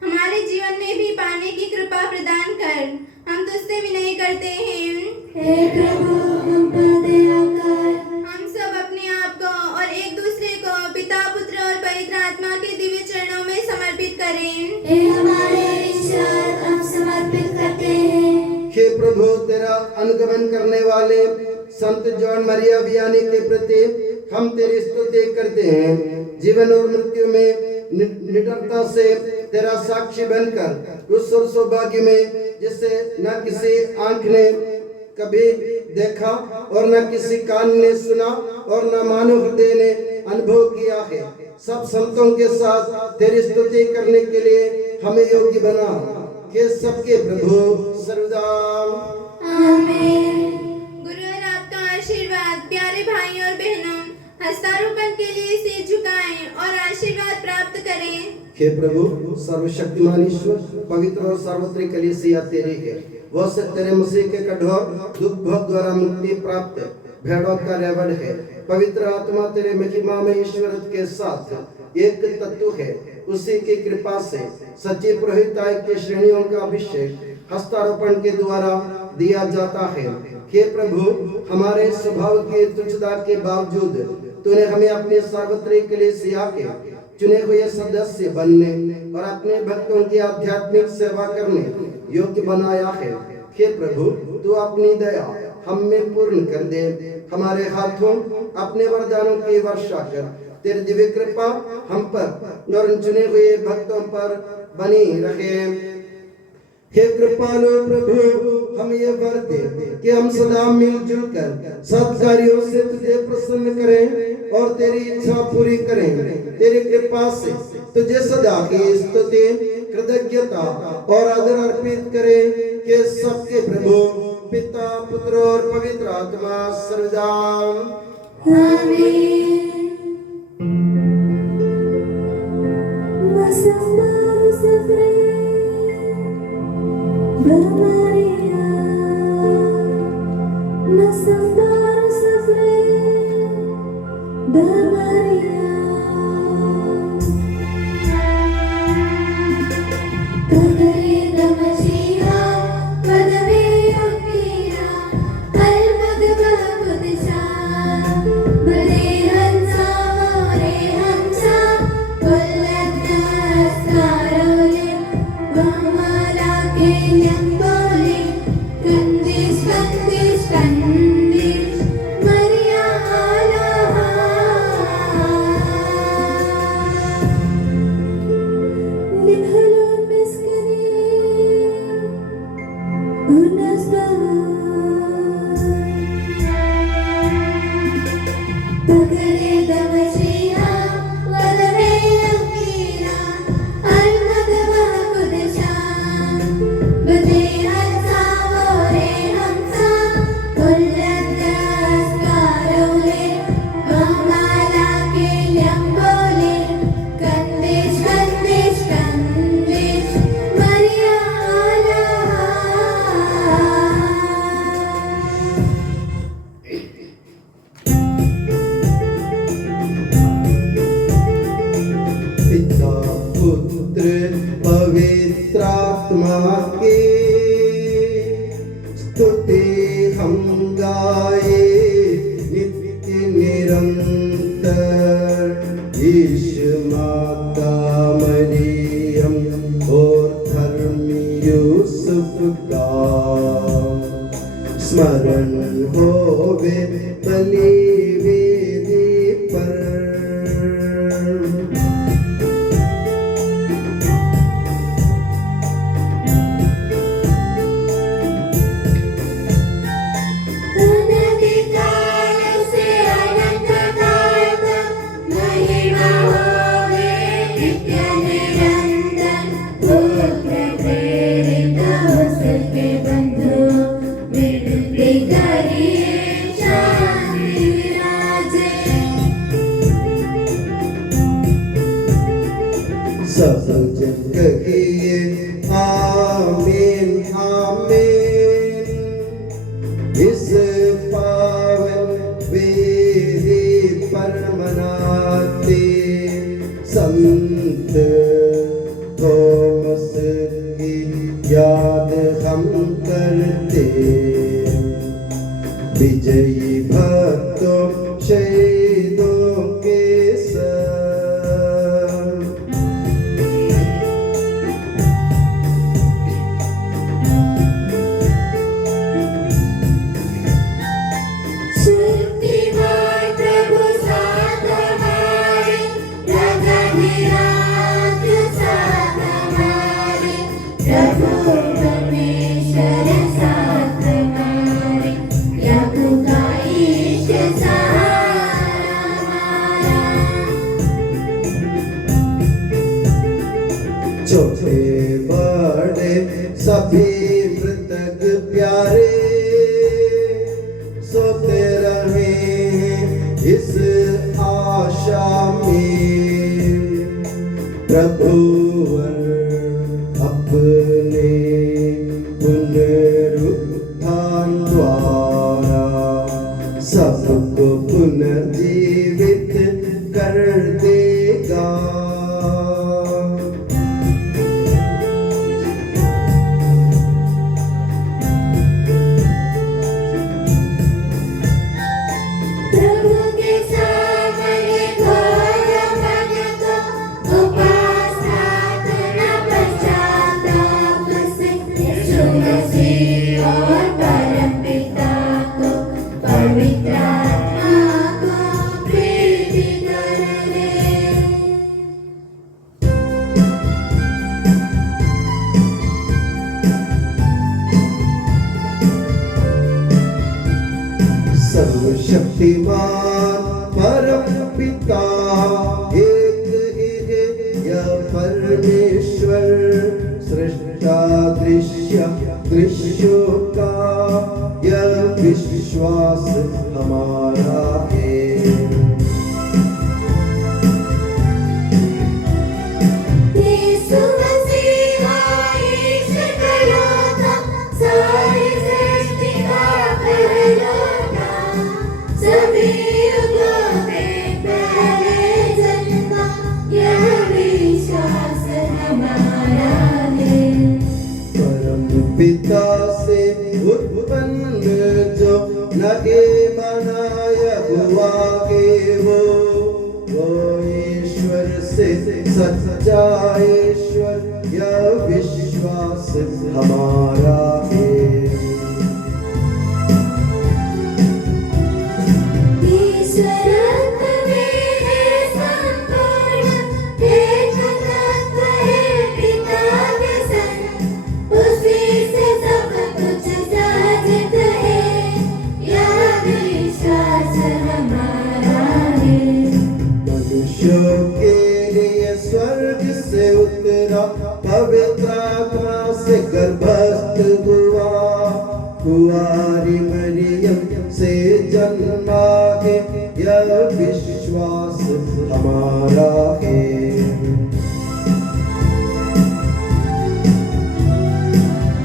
हमारे जीवन में भी पाने की कृपा प्रदान कर। हम तुझसे विनय करते हैं, हे प्रभु, हम पर दया कर। हम सब अपने आप को और एक दूसरे को पिता, पुत्र और पवित्र आत्मा के दिव्य चरणों में समर्पित करें। हे हमारे ईश्वर, हम समर्पित करते हैं। हे प्रभु, तेरा अनुगमन करने वाले संत जॉन मरिया वियानी के प्रति हम तेरी स्तुति करते हैं। जीवन और मृत्यु में निडरता से तेरा साक्षी बनकर उस सौभाग्य में जिसे न किसी आंख ने कभी देखा और न किसी कान ने सुना और न मानव हृदय ने अनुभव किया है, सब संतों के साथ तेरी स्तुति करने के लिए हमें योग्य बना। के सबके प्रभु सर्वदा आमीन। गुरु और आपका आशीर्वाद प्यारे भाई और बहनों हस्तारोपण के लिए सिर झुकाएं और आशीर्वाद प्राप्त करें। हे प्रभु, सर्वशक्तिमान ईश्वर, पवित्र और सार्वत्रिक कलीसिया तेरी है। वह से तेरे मसीह के कठोर दुख भोग द्वारा मुक्ति प्राप्त भेड़ों का रेवड़ है। पवित्र आत्मा तेरे महिमा में ईश्वर के साथ एक तत्व है। उसी की कृपा से सच्ची पुरोहिताई की श्रेणियों का अभिषेक हस्तारोपण के द्वारा दिया जाता है। हे प्रभु, हमारे स्वभाव की तुच्छता के बावजूद तूने हमें अपने सार्वत्रिक कलीसिया के चुने हुए सदस्य बनने और अपने भक्तों की आध्यात्मिक सेवा करने योग्य बनाया है। हे प्रभु, तू अपनी दया हम में पूर्ण कर दे। हमारे हाथों अपने वरदानों की वर्षा कर। तेरी दिव्य कृपा हम पर और चुने हुए भक्तों पर बनी रहे। हे कृपालु प्रभु, हम ये वर दे कि हम सदा मिलजुल कर सत्कार्यों से तुझे प्रसन्न करें और तेरी इच्छा पूरी करें। तेरी कृपा से तुझे सदा की स्तुति, कृतज्ञता और आदर अर्पित करें कि सबके प्रभु पिता, पुत्र और पवित्र आत्मा सर्वदा आमीन। मसंदार सफरे बरमारिया, मसंदार सफरे बरमारिया, तगरे दमशिया पदवे अकीरा अलमद बबुदशा बरे हंसा मोरे हंसा कुल्लत अस्कारोले बहमाला के यंबोले कंदिश कंदिश कंदिश मरिया आलाहा निखलो मिस्कने उनस्बा तगरे दमशिया वदवे अकीरा अलमदवा कुदशा बदे हंसा मोरे हंसा कुल्लत अस्कारोले बहमाला के यंबोले कंदिश कंदिश कंदिश मरिया आलाहा। पिता, पुत्र, पवित्र आत्मा की स्तुति हम गाए नित्य निरंतर। यीशु माता मरियम और धर्मी यूसुफ का स्मरण होवे बलि वेदी पर। अनधिकार से अनंत काल तक महिमा होवे नित्य निरंतर। पुत्र प्रेरित उसके बंधु विनती करिए शांति याद हम करते विजयी भक्तों शहीदों के संग। शक्तिमान प्रभु साथ हमारे, राजा निराज साथ हमारे, प्रभु परमेश्वर साथ हमारे, प्रभु का ईश सहारा हमारा। छोटे बड़े सभी मृतक प्यारे सोते रहे इस आशा में, प्रभुवर अपने पुनरुत्थान द्वारा सबको पुनर्जीवित कर देगा। प्रभु के सामने घोर मन को उपास प्रार्थना पश्चाताप से यीशु मसीह और परमपिता को पवित्र आत्मा को प्रीति करने। सर्वशक्तिमान परम पिता एक ही है यह परमेश्वर, सृष्टा दृश्य दृश्यों का यह विश्वास हमारा है। यीशु मसीह ईश्वर का लौटा, सारी सृष्टि का पहलौटा, सभी युगों में पहले जन्मा, यह विश्वास हमारा है। परम पिता से उत्पन्न जो नगे बनाया हुआ है वो ईश्वर से सच्चा ईश्वर, यह विश्वास हमारा है। ईश्वरत्व में है संपूर्ण, एक तत्व है पिता के संग, उसी से सब कुछ साजित है, यह विश्वास हमारा है। मनुष्यों के लिए स्वर्ग से उतरा, पवित्र आत्मा से गर्भस्थ हुआ, कुंवारी मरियम से जन्मा है, यह विश्वास हमारा है।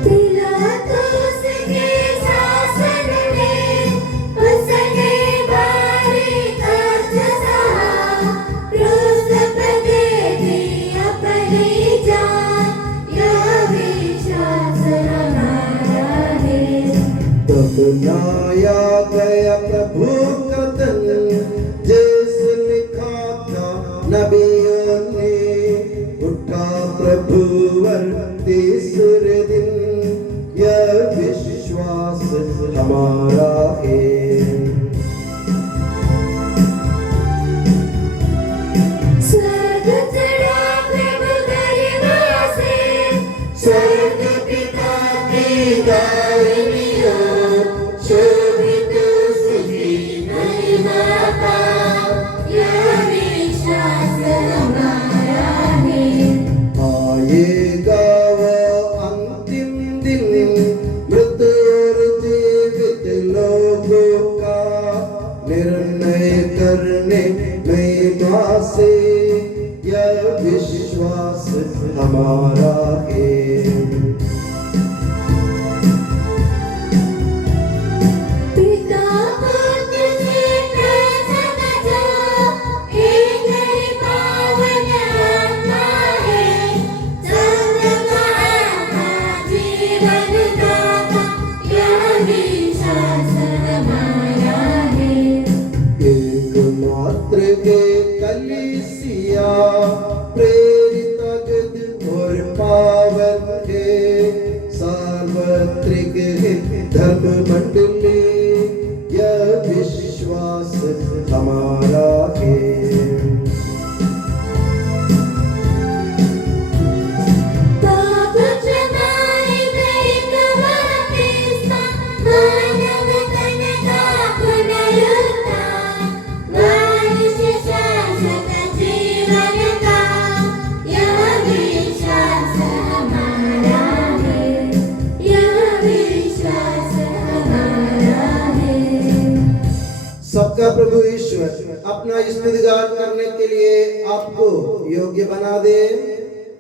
पिलातुस के शासन में उसने भारी कष्ट सहा, क्रूस पे दे दी अपनी जान, यह विश्वास हमारा है। तब नाया गया प्रभु का तन, जैसे लिखा था नबियों ने, उठा प्रभुवर तीसरे दिन, यह विश्वास हमारा है। स्वर्ग चढ़ा प्रभु गरिमा से, स्वर्ग पिता की दाहिनी ओर, शोभित उसकी महिमा का, यह विश्वास हमारा है। आएगा वो अंतिम दिन, मृत और जीवित लोगों का निर्णय करने महिमा से, यह विश्वास हमारा है। धर्म मंडली यह विश्वास हमारा है। सबका प्रभु ईश्वर अपना स्तुतिगान करने के लिए आपको योग्य बना दे।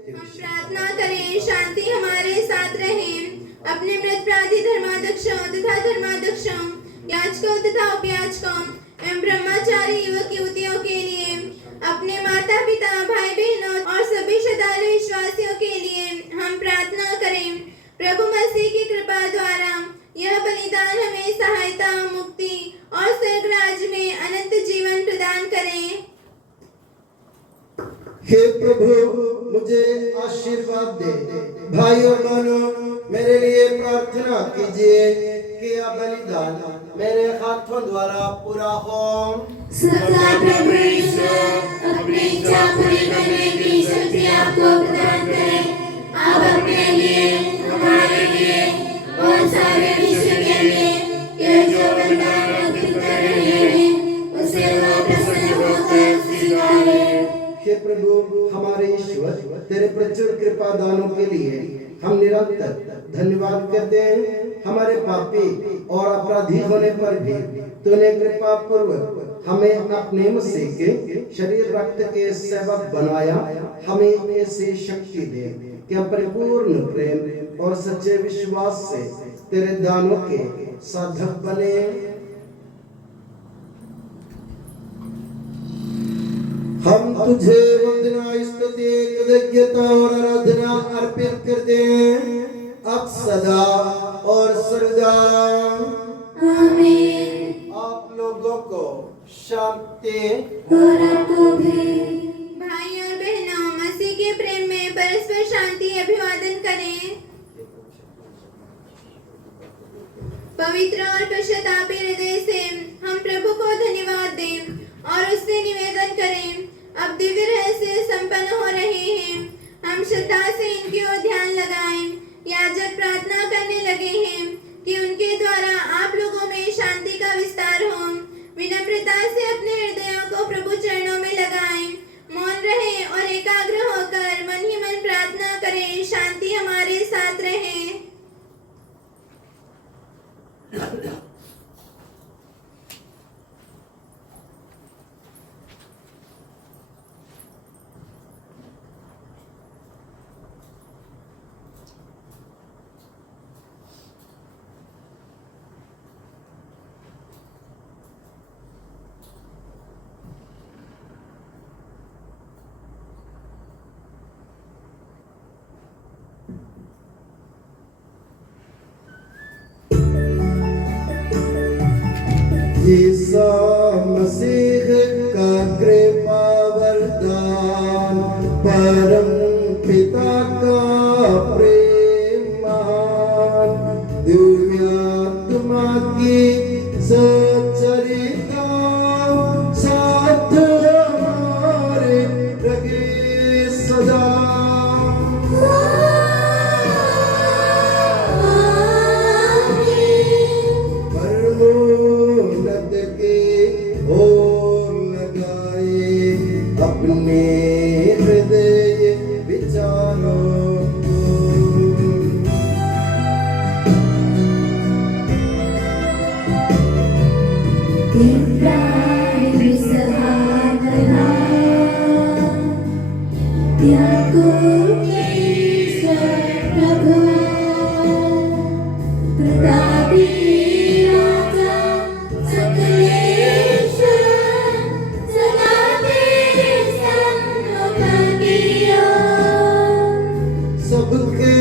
हम प्रार्थना करें, शांति हमारे साथ रहे। अपने मृत अपराधी धर्माध्यक्षों तथा धर्माध्यक्षों, याजकों तथा उपयाजकों एवं ब्रह्मचारी युवक युवतियों के लिए, अपने माता पिता भाई बहनों और सभी श्रद्धालु विश्वासियों के लिए हम प्रार्थना करें। प्रभु मसीह की कृपा द्वारा यह बलिदान हमें सहायता, मुक्ति और स्वर्ग राज्य में अनंत जीवन प्रदान करें। हे प्रभु, मुझे आशीर्वाद दे। भाई और बहनों, मेरे लिए प्रार्थना कीजिए कि यह बलिदान मेरे हाथों द्वारा पूरा हो। सदा प्रभु ईश्वर अपनी इच्छा पूरी करने की शक्ति आपको प्रदान करे। आप अपने लिए, हमारे लिए और सारे विश्व के लिए यह जो बलिदान अर्पित कर रहे हैं, उसे वो प्रसन्न होकर स्वीकारे। हे प्रभु हमारे ईश्वर, तेरे प्रचुर कृपा दानों के लिए हम निरंतर धन्यवाद करते हैं। हमारे पापी और अपराधी होने पर भी तूने कृपा पूर्वक हमें अपने मसीह के शरीर रक्त के सेवक बनाया। हमें ऐसी शक्ति दे कि हम परिपूर्ण प्रेम और सच्चे विश्वास से तेरे दानों के साधक बने। हम तुझे वंदना, स्तुति, कृतज्ञता और आराधना अर्पित करते हैं अब सदा और सर्वदा। आमीन। आप लोगों को शांति। और आपको भी। भाई और बहनों, मसीह के प्रेम में परस्पर शांति अभिवादन करें। पवित्र और पश्चातापी हृदय से हम प्रभु को धन्यवाद दें और उससे निवेदन करें। अब दिव्य रहस्य संपन्न हो रहे हैं। हम श्रद्धा से इनकी ओर ध्यान लगाएं। याजक प्रार्थना करने लगे हैं कि उनके द्वारा आप लोगों में शांति का विस्तार हो। विनम्रता से अपने हृदयों को प्रभु चरणों में लगाएं। मौन रहें और एकाग्र होकर मन ही मन प्रार्थना करें। शांति हमारे साथ रहे। ईसा मसीह का कृपा वरदान, परम पिता का प्रेम महान, दिव्य आत्मा की सच्चरिता साथ हमारे रहे सदा। अपने हृदय विचारों सबके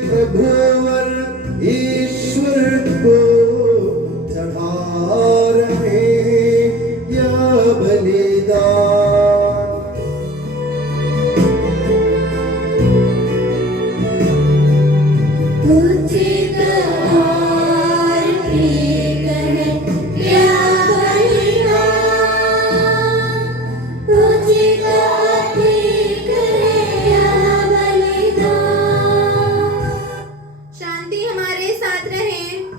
प्रभुवर ईश्वर को चढ़ा रहे यह बलिदान। उचित और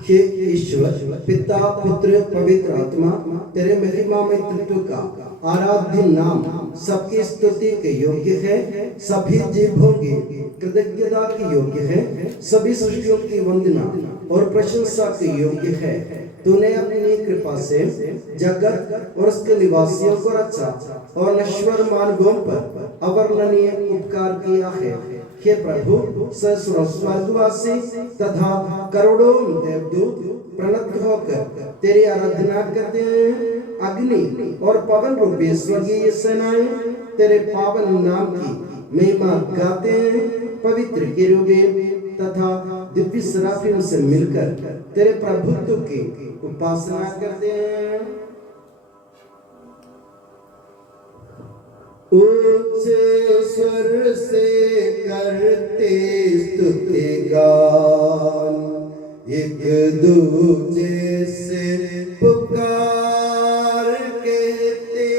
हे ईश्वर पिता पुत्र पवित्र आत्मा तेरे महिमा में तत्व का आराध्य नाम सबकी स्तुति के योग्य है, सभी जीवों की कृतज्ञता के योग्य है, सभी सृष्टियों की वंदना और प्रशंसा के योग्य है। तूने अपनी कृपा से जगत और उसके निवासियों को रचा और नश्वर मानवों पर अवर्णनीय उपकार किया है। हे प्रभु सहस्रों स्वर्गवासी तथा करोड़ों देवदूत प्रणत होकर तेरी आराधना करते हैं। अग्नि और पवन रूपी स्वर्गीय सेनाएं तेरे पावन नाम की महिमा गाते हैं। पवित्र केरूबीन तथा दिव्य सराफियों से मिलकर तेरे प्रभुत्व की उपासना करते हैं। उच्च स्वर से करते स्तुति गान, एक दूजे से पुकार कहते।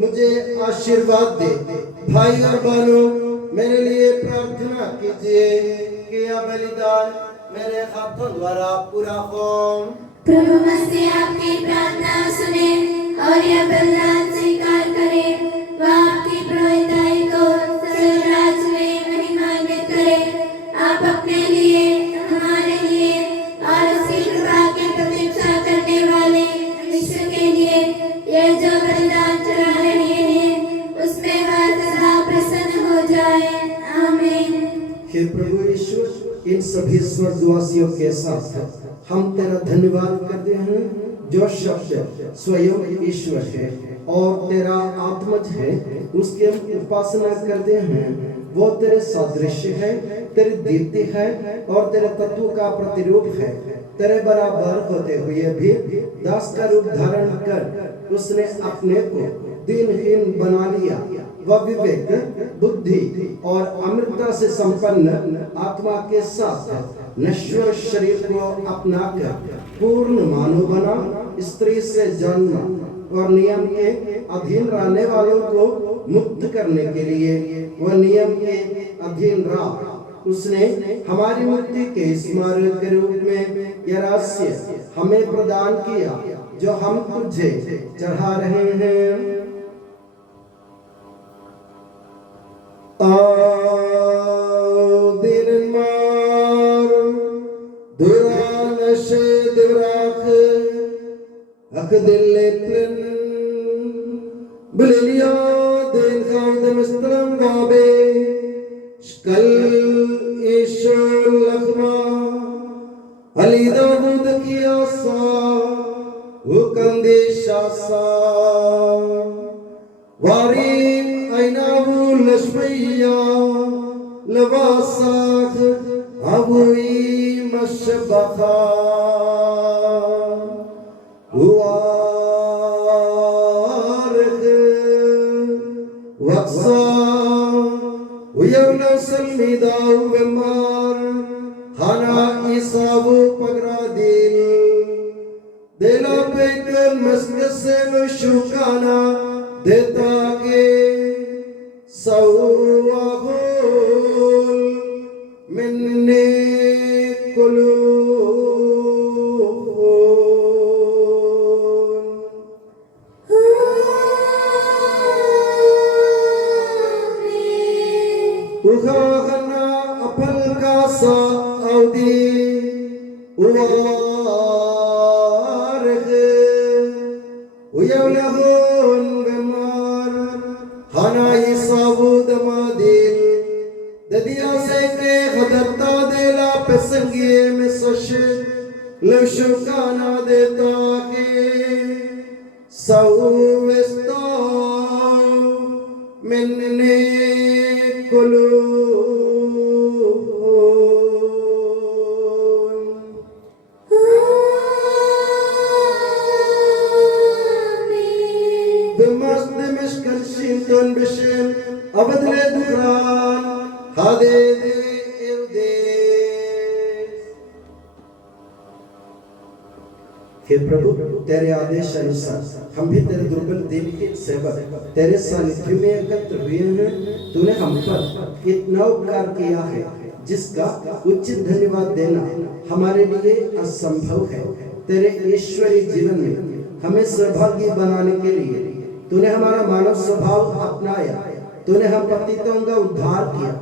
मुझे आशीर्वाद दे। भाई और बहनों मेरे लिए प्रार्थना कीजिए कि यह बलिदान मेरे हाथों द्वारा पूरा हो। प्रभु मसीह आपकी प्रार्थना सुने और यह बलिदान स्वीकार करे। वह आपकी पुरोहिताई को स्वर्गराज में महिमान्वित करे। आप अपने लिए हमारे लिए और उसकी कृपा की प्रतीक्षा करने वाले विश्व के लिए यह जो बलिदान चढ़ा रहे हैं उसमें वह सदा प्रसन्न हो जाए। आमीन। हे प्रभु ईश्वर इन सभी स्वर्गवासियों के साथ हम तेरा धन्यवाद करते हैं जो शब्द स्वयं ईश्वर है और तेरा आत्मज है, उसकी हम उपासना करते हैं। वो तेरे सादृश्य है, तेरी दीप्ति है और तेरे तत्व का प्रतिरूप है। तेरे बराबर होते हुए भी दास का रूप धारण कर उसने अपने को दीनहीन बना लिया। वह विवेक बुद्धि और अमृतता से संपन्न आत्मा के साथ नश्वर शरीर को अपनाकर पूर्ण मानव बना। स्त्री से जन्म और नियम के अधीन रहने वालों को मुक्त करने के लिए वह नियम के अधीन रहा। उसने हमारी मुक्ति के स्मारक के रूप में यह रहस्य हमें प्रदान किया जो हम तुझे चढ़ा रहे हैं। Ali Davud ki asa ukandesha sa wari ainahu lashmiya lawasakh abui mashbakha huarikh waqsa uyawna salmidahu bimar Hana isabu pagradil Dela pekan maskasenu shukana Deta ke sawahul मिन्नी कुलून उखाखना अपल का सा अवधि उवारग उयवलहून बेमार हनाई सावूद मादिल ददिया से के खदरता देला पेसंगिए में सश लशुकाना देता के सऊवेस्ता मिन्ने कुलून दमस दमिश्कन शिंतन बिशिम अबदले दुरान हादे दे इवदे हे प्रभु तेरे आदेश अनुसार हम भी तेरे दुर्बल दिल के सेवक तेरे सानिध्य में एकत्र हुए हैं। तूने हम पर इतना उपकार किया है जिसका उचित धन्यवाद देना हमारे लिए असंभव है। तेरे ईश्वरीय जीवन में हमें सहभागी बनाने के लिए तूने हमारा मानव स्वभाव अपनाया। तूने हम पतितों का उद्धार किया,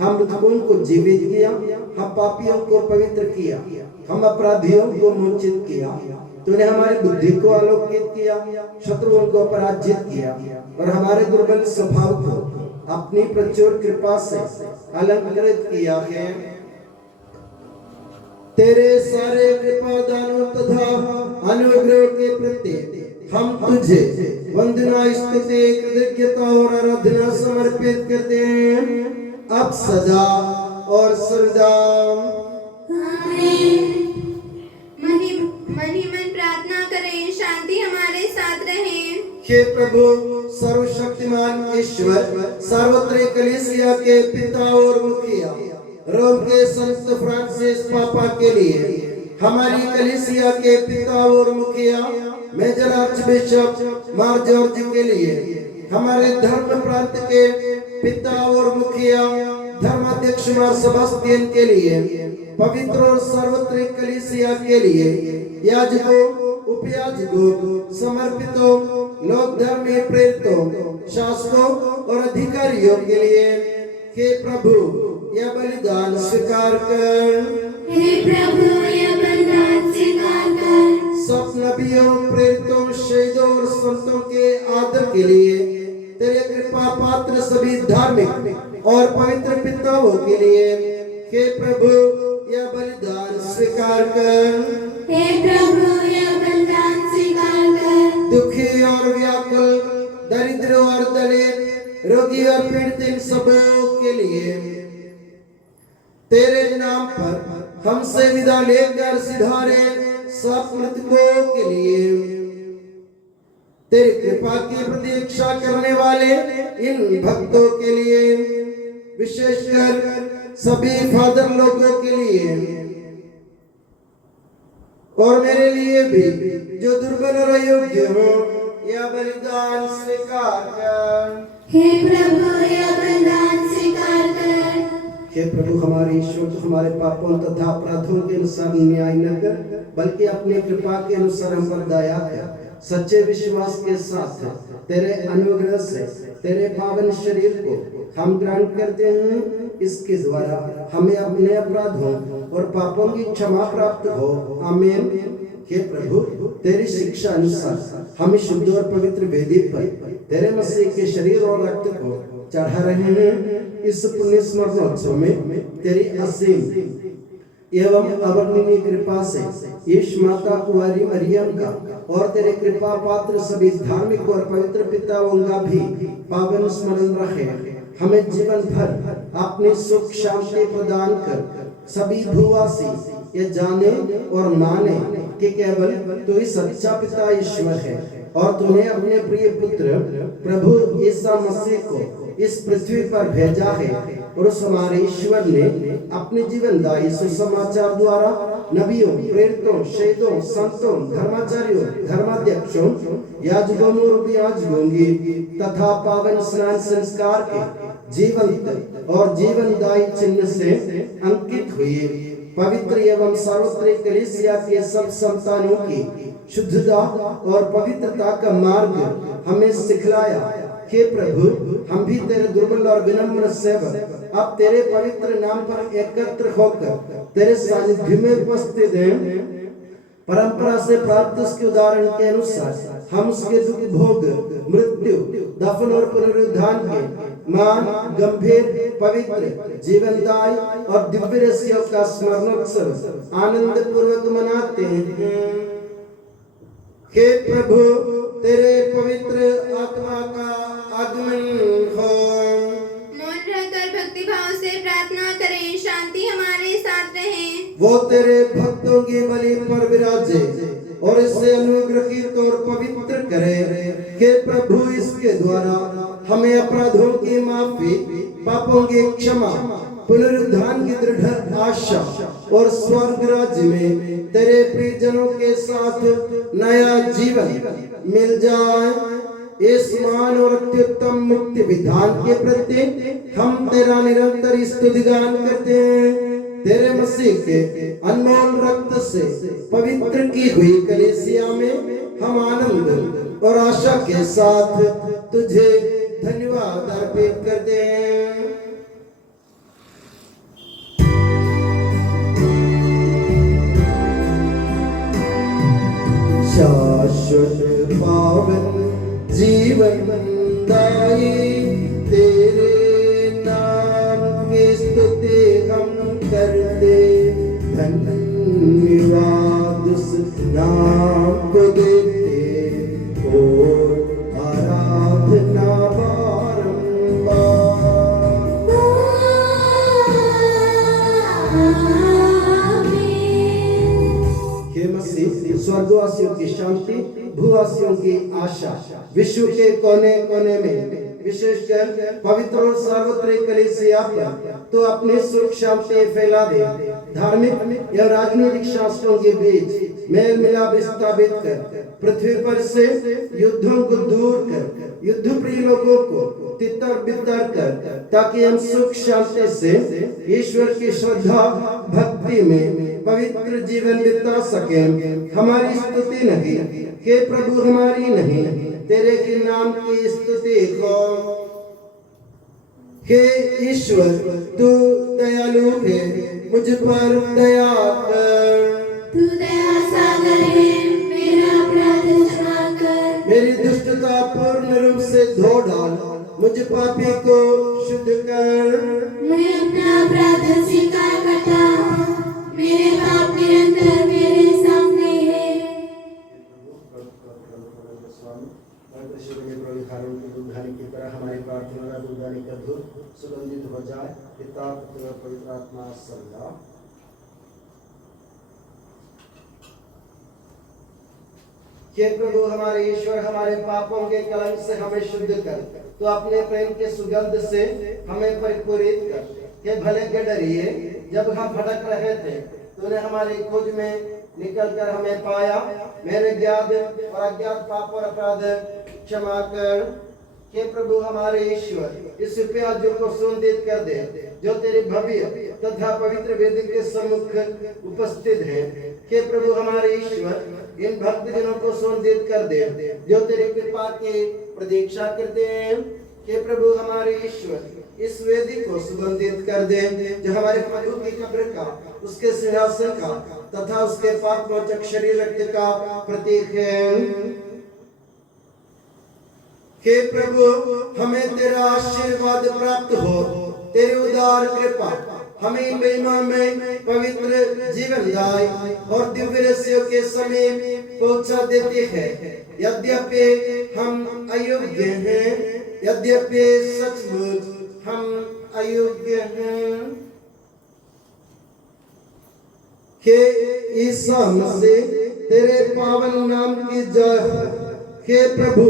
हम मृतकों को जीवित किया, हम पापियों को पवित्र किया, हम अपराधियों को मोचित किया। तूने हमारी बुद्धि को आलोकित किया, शत्रुओं को पराजित किया और हमारे दुर्बल स्वभाव को अपनी प्रचुर कृपा से अलंकृत किया है। तेरे सारे कृपा दानों तथा अनुग्रह के प्रति हम तुझे वंदना स्तुति कृतज्ञता और आराधना समर्पित करते हैं अब सदा और सर्वदा। मन ही मन प्रार्थना करें, शांति हमारे साथ रहे। हे प्रभु सर्वशक्तिमान ईश्वर, सार्वत्रिक कलीसिया के पिता और मुखिया रोम के संत फ्रांसिस पापा के लिए, हमारी कलीसिया के पिता और मुखिया मेजर आर्चबिशप मार जॉर्ज के लिए, हमारे धर्म प्रांत के पिता और मुखिया धर्माध्यक्ष मार सेबास्टियन के लिए, पवित्र और सार्वत्रिक कलीसिया के लिए, याजकों, उपयाजकों, समर्पितों, लोक धर्मी प्रेरितों, शासकों और अधिकारियों के लिए, हे प्रभु यह बलिदान स्वीकार कर। हे प्रभु यह बलिदान स्वीकार कर। सब नबियों, प्रेरितों, शहीदों और संतों के आदर के लिए, तेरे कृपा पात्र सभी धार्मिक और पवित्र पिताओं के लिए, हे प्रभु यह बलिदान स्वीकार कर। हे प्रभु यह बलिदान स्वीकार कर। दुखी और व्याकुल, दरिद्र और दलित, रोगी और पीड़ित इन सबों के लिए, तेरे नाम पर हमसे विदा लेकर सिधारे सब मृतकों के लिए, तेरी कृपा की प्रतीक्षा करने वाले इन भक्तों के लिए, विशेषकर सभी फादर लोगों के लिए और मेरे लिए भी जो दुर्बल और अयोग्य हो, यह बलिदान स्वीकार कर। हे प्रभु यह बलिदान स्वीकार कर। हे प्रभु हमारे ईश्वर, तो हमारे पापों तथा अपराधों के अनुसार न्याय न कर, बल्कि अपनी कृपा के अनुसार हम पर दया कर। सच्चे विश्वास के साथ तेरे अनुग्रह से तेरे पावन शरीर को हम ग्रहण करते हैं। इसके द्वारा हमें अपने अपराधों और पापों की क्षमा प्राप्त हो। आमीन। हे प्रभु तेरी शिक्षा अनुसार हम शुद्ध और पवित्र वेदी पर तेरे मसीह के शरीर और रक्त को चढ़ा रहे हैं। इस पुण्य स्मरणोत्सव में तेरी असीम एवं अवर्णनीय कृपा से यीशु माता कुंवारी मरियम का और तेरे कृपा पात्र सभी धार्मिक और पवित्र पिताओं का भी पावन स्मरण रखे। हमें जीवन भर अपनी सुख शांति प्रदान कर सभी भूवासी ये जाने और माने कि केवल तू ही सच्चा पिता ईश्वर है और तूने अपने प्रिय पुत्र प्रभु ईसा मसीह को इस पृथ्वी पर भेजा है। और उस हमारे ईश्वर ने अपने जीवनदायी सुसमाचार द्वारा नबियों, प्रेरितों, शहीदों, संतों, धर्माचार्यों, धर्माध्यक्षों, याजकों और उपयाजकों तथा पावन स्नान संस्कार के जीवंत और जीवनदायी चिन्ह से अंकित हुई। पवित्र एवं सार्वत्रिक कलीसिया के सब संतानों की शुद्धता और पवित्रता का मार्ग हमें सिखलाया। हे प्रभु, हम भी तेरे दुर्बल और विनम्र सेवक अब तेरे पवित्र नाम पर एकत्र होकर तेरे सानिध्य में उपस्थित हैं। परंपरा से प्राप्त उसके उदाहरण के अनुसार हम उसके दुख भोग, मृत्यु, दफन और पुनरुत्थान के मान, गंभीर, पवित्र, जीवनदायी और दिव्य रहस्यों का स्मरणोत्सव आनंद पूर्वक मनाते हैं। हे प्रभु, तेरे पवित्र आत्मा का आगमन हो। मौन रहकर भक्ति भाव से प्रार्थना करें, शांति हमारे साथ रहे। वो तेरे भक्तों की बलि पर विराजे और इसे अनुग्रहित और पवित्र करे। हे प्रभु, इसके द्वारा हमें अपराधों की माफी, पापों की क्षमा, पुनरुत्थान की दृढ़ आशा और स्वर्ग राज्य में तेरे प्रियजनों के साथ नया जीवन मिल जाए। इस मान और अत्युत्तम मुक्ति विधान के प्रति हम तेरा निरंतर स्तुतिगान करते हैं। तेरे मसीह के अनमोल रक्त से पवित्र की हुई कलीसिया में हम आनंद और आशा के साथ तुझे धन्यवाद अर्पित करते हैं। शाश्वत पावन जीवन दाई तेरे नाम की स्तुति हम करते, धन्यवाद उस नाम को देते और आराधना स्वर्गवासियों की शांति, भूवासियों की आशा, विश्व के कोने कोने में विशेषकर पवित्र और सार्वत्रिक कलीसिया पर तो अपनी सुख शांति फैला दे। धार्मिक या राजनीतिक शास्त्रों के बीच मेल मिलाप स्थापित कर पृथ्वी पर से युद्धों को दूर कर युद्ध प्रिय लोगों को तितर बितर कर, ताकि हम सुख शांति से ईश्वर की श्रद्धा भक्ति में पवित्र जीवन बिता सकें। हमारी स्तुति नहीं, हे प्रभु, हमारी नहीं, तेरे के नाम की स्तुति हो। हे ईश्वर, तू दयालु है, मुझ पर दया कर। तू दया सागर है, मेरा अपराध क्षमा कर। मेरी दुष्टता पूर्ण रूप से धो डाल, मुझ पापी को शुद्ध कर। मैं अपना अपराध स्वीकार करता हूँ, मेरे पाप निरंतर मेरे सामने है। की तरह हमारी प्रार्थना का धूप सुगंधित हो जाए। पिता, पुत्र और पवित्र आत्मा सदा। हे प्रभु, हमारे ईश्वर, हमारे पापों के कलंक से हमें शुद्ध कर, तो अपने प्रेम के सुगंध से हमें परिपूरित कर। हे भले के डरिए, जब हम भटक रहे थे तूने हमारी खोज में निकलकर हमें पाया। मेरे ज्ञात और अज्ञात पाप और अपराध क्षमा कर। हे प्रभु, हमारे ईश्वर, इस प्याजों को सुगंधित कर दे जो तेरे भव्य तथा पवित्र वेदी के सम्मुख उपस्थित है। हे प्रभु, हमारे ईश्वर, इन भक्त जनों को सुगंधित कर दे जो तेरी कृपा की प्रतीक्षा करते हैं। हे प्रभु, हमारे ईश्वर, इस वेदी को सुगंधित कर दे जो हमारे प्रभु की कब्र का, उसके सिंहासन का तथा उसके पाप मोचक शरीर रक्त का प्रतीक है। हे प्रभु, हमें तेरा आशीर्वाद प्राप्त हो। तेरी उदार कृपा हमें महिमा में पवित्र जीवनदायी और दिव्य रहस्यों के समीप पहुंचा देती है। यद्यपि हम अयोग्य हैं, यद्यपि सचमुच हम अयोग्य हैं। हे ईसा मसीह, तेरे पावन नाम की जय हो। हे प्रभु,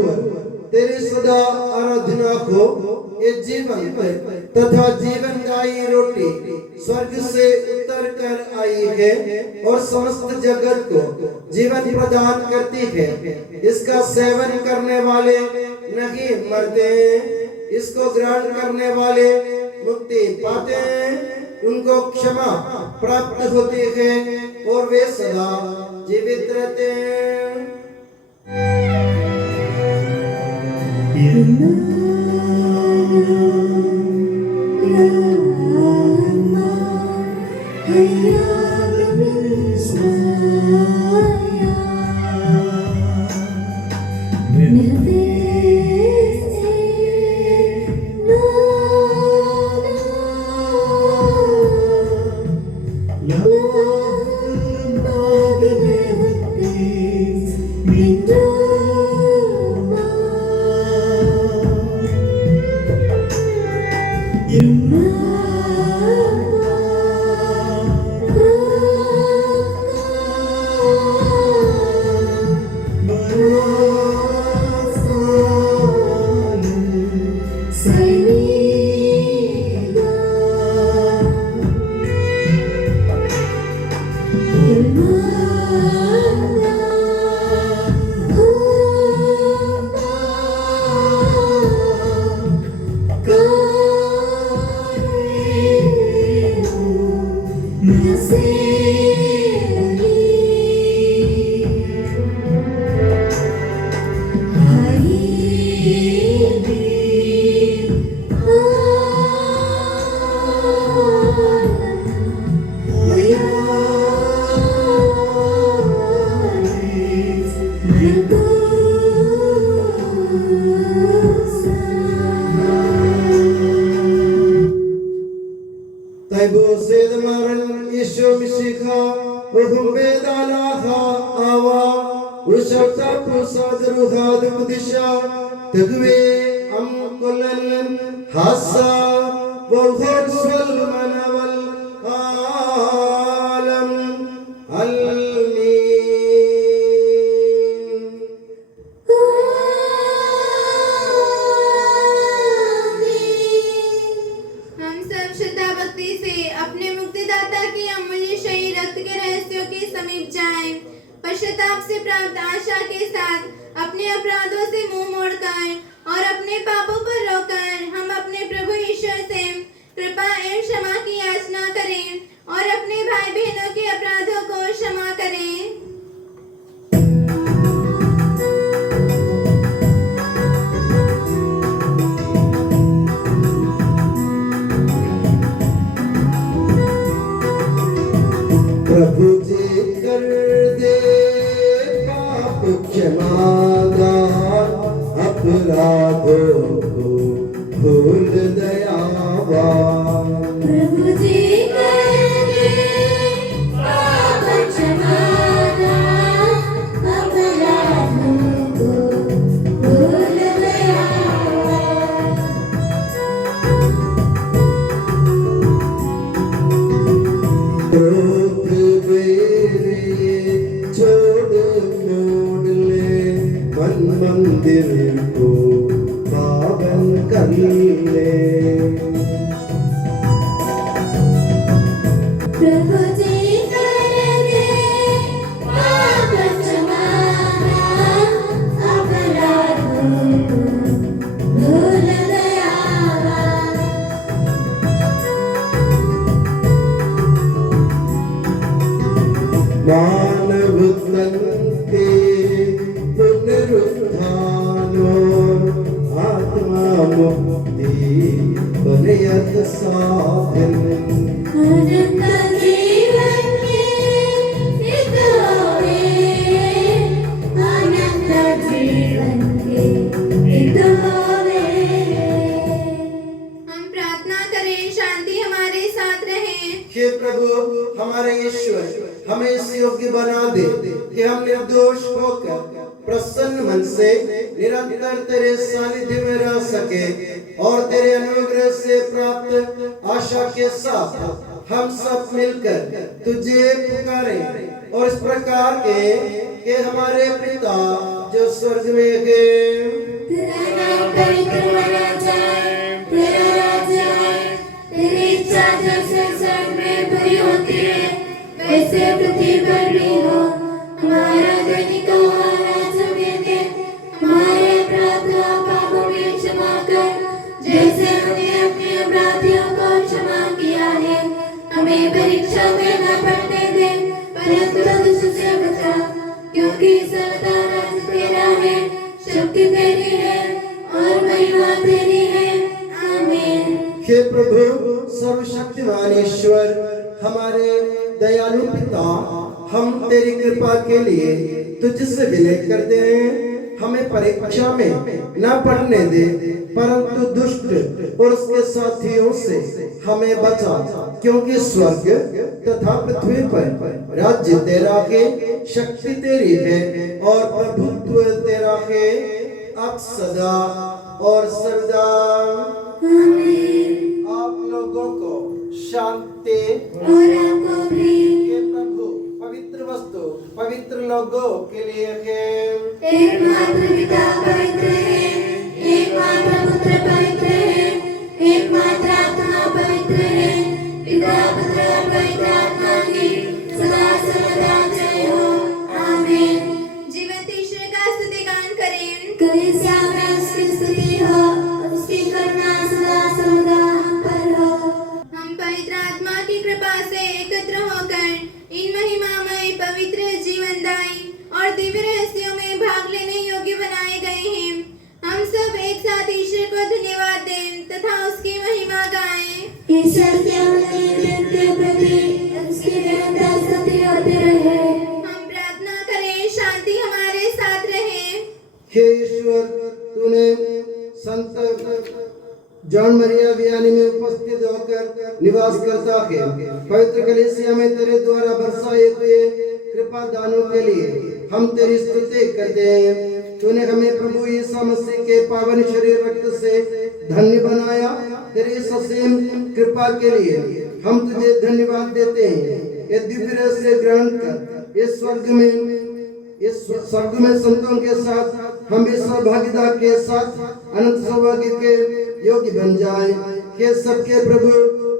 तेरी सदा आराधना हो। ये जीवन तथा जीवनदायी रोटी स्वर्ग से उतर कर आई है और समस्त जगत को जीवन प्रदान करती है। इसका सेवन करने वाले नहीं मरते, इसको ग्रहण करने वाले मुक्ति पाते हैं, उनको क्षमा प्राप्त होती है और वे सदा जीवित रहते हैं। पश्चाताप से प्राप्त आशा के साथ अपने अपराधों से मुंह मोड़कर और अपने पापों पर रोकर हम अपने प्रभु ईश्वर से कृपा एवं क्षमा की याचना करें और अपने भाई बहनों के अपराधों को क्षमा करें। प्रभु जी कर दे पाप क्षमा अपराधों को भूल दयावान। प्रभु जी कर दे पाप क्षमा अपराधों को भूल दयावान। मंदिर को पावन कर ले। प्रभु जी कर दे पाप क्षमा अपराधों को भूल दयावान। मानव तन के आत्मा मुक्ति बनियत साधन। अनंत जीवन के हित होवे, अनंत जीवन के हित होवे। हम प्रार्थना करें, शांति हमारे साथ रहे। हे प्रभु हमारे ईश्वर, हमें इस योग्य बना दे कि हम निर्दोष होकर प्रसन्न मन से निरंतर तेरे सानिध्य में रह सके और तेरे अनुग्रह से प्राप्त आशा के साथ हम सब मिलकर तुझे पुकारें और इस प्रकार के कि हमारे पिता जो स्वर्ग में है, तेरा नाम पवित्र माना जाए, तेरा राज्य आए, तेरी इच्छा जैसे स्वर्ग में पूरी होती है वैसे पृथ्वी पर भी हो। हमारा दैनिक आहार आज हमें दे, हमारे अपराध और पापों की क्षमा कर क्षमा किया है। हमें परीक्षा में न पड़ने दे, परंतु दुष्ट से बचा, क्योंकि सदा राज तेरा है, शक्ति तेरी है और महिमा तेरी है। आमीन। हे प्रभु सर्वशक्तिमान ईश्वर, हमारे दयालु पिता, हम तेरी कृपा के लिए तुझसे विनय करते हैं। हमें परीक्षा में न पड़ने दे, परंतु दुष्ट और उसके साथियों से हमें बचा, क्योंकि स्वर्ग तथा पृथ्वी पर राज्य तेरा है, शक्ति तेरी है और प्रभुत्व तेरा है, अब सदा और सदा। आमीन। आप लोगों को शांति। और आपको भी। ये प्रभु पवित्र वस्तु पवित्र लोगों के लिए है। एकमात्र पिता पवित्र है, एकमात्र पुत्र पवित्र है, एकमात्र आत्मा पवित्र है। पिता पुत्र और पवित्र आत्मा की सदा सर्वदा जय हो। आमीन। जीवंत ईश्वर का स्तुतिगान करें। कलीसिया में उसकी स्तुति हो, उसकी करुणा सदा सर्वदा हम पर हो। हम पवित्र आत्मा की कृपा से एकत्र होकर इन महिमामय पवित्र जीवनदायी और दिव्य रहस्यों में भाग लेने योग्य बनाए गए हैं। हम सब एक साथ ईश्वर को धन्यवाद दें तथा उसकी महिमा गाएं। ईश्वर के अमूल्य के प्रति उसकी निरंतर स्तुति होती रहे। हम प्रार्थना करें, शांति हमारे साथ रहे। हे ईश्वर, तूने संत जॉन मरिया वियानी में उपस्थित होकर निवास करता है। पवित्र कलीसिया में तेरे द्वारा बरसाए हुए कृपा दानों के लिए हम तेरी स्तुति करते हैं। तूने हमें प्रभु यीशु मसीह के पावन शरीर रक्त से धन्य बनाया। तेरी ससीम कृपा के लिए हम तुझे धन्यवाद देते हैं। ये दिव्य रहस्य ग्रहण कर इस स्वर्ग में संतों के साथ हम भी सौभाग्यता के साथ अनंत सौभाग्य के योग्य बन जाए। के सबके प्रभु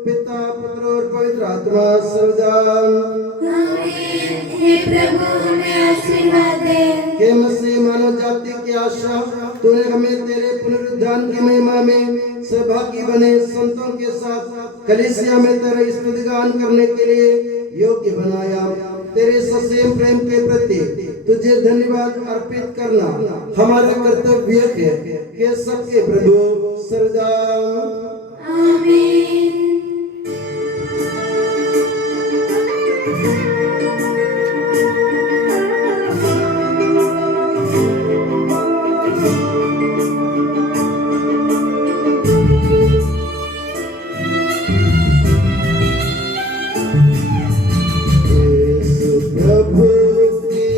पिता पुत्र और पवित्र आत्मा सदा। आमीन। हे प्रभु हमें आशीर्वाद दे। हे मसीह मानव जाति की आशा, तूने हमें तेरे पुनरुत्थान की महिमा में सहभागी बने संतों के साथ कलीसिया में तेरा स्तुतिगान करने के लिए योग्य बनाया। तेरे ससीम प्रेम के प्रति तुझे धन्यवाद अर्पित करना हमारा कर्तव्य है। हे सबके प्रभु सदा। आमीन। प्रभु के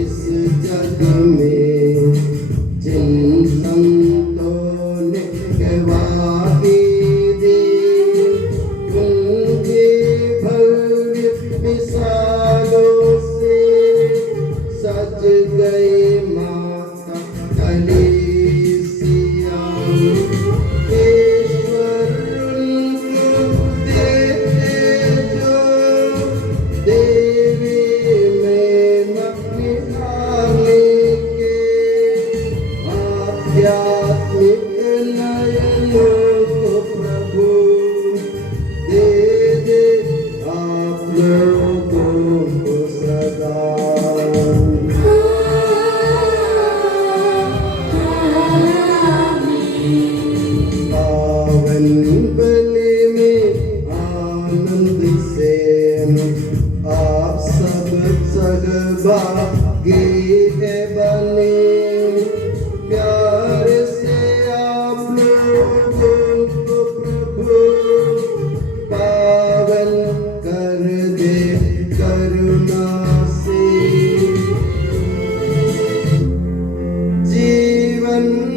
इस जग में जिन संतों ने गवाही दी, उनके भव्य मिसालों से सज गए माता कलीसिया। ईश्वर उनको देते जो देवी में मग्नाने के आध्यात्मिक नयनों को प्रभु दे दे आप लोगों को सदा। पावन बलि में आनंद से आप सब सहभागी है बने। प्यार से आप लोगों को प्रभु पावन कर दे करुणा से।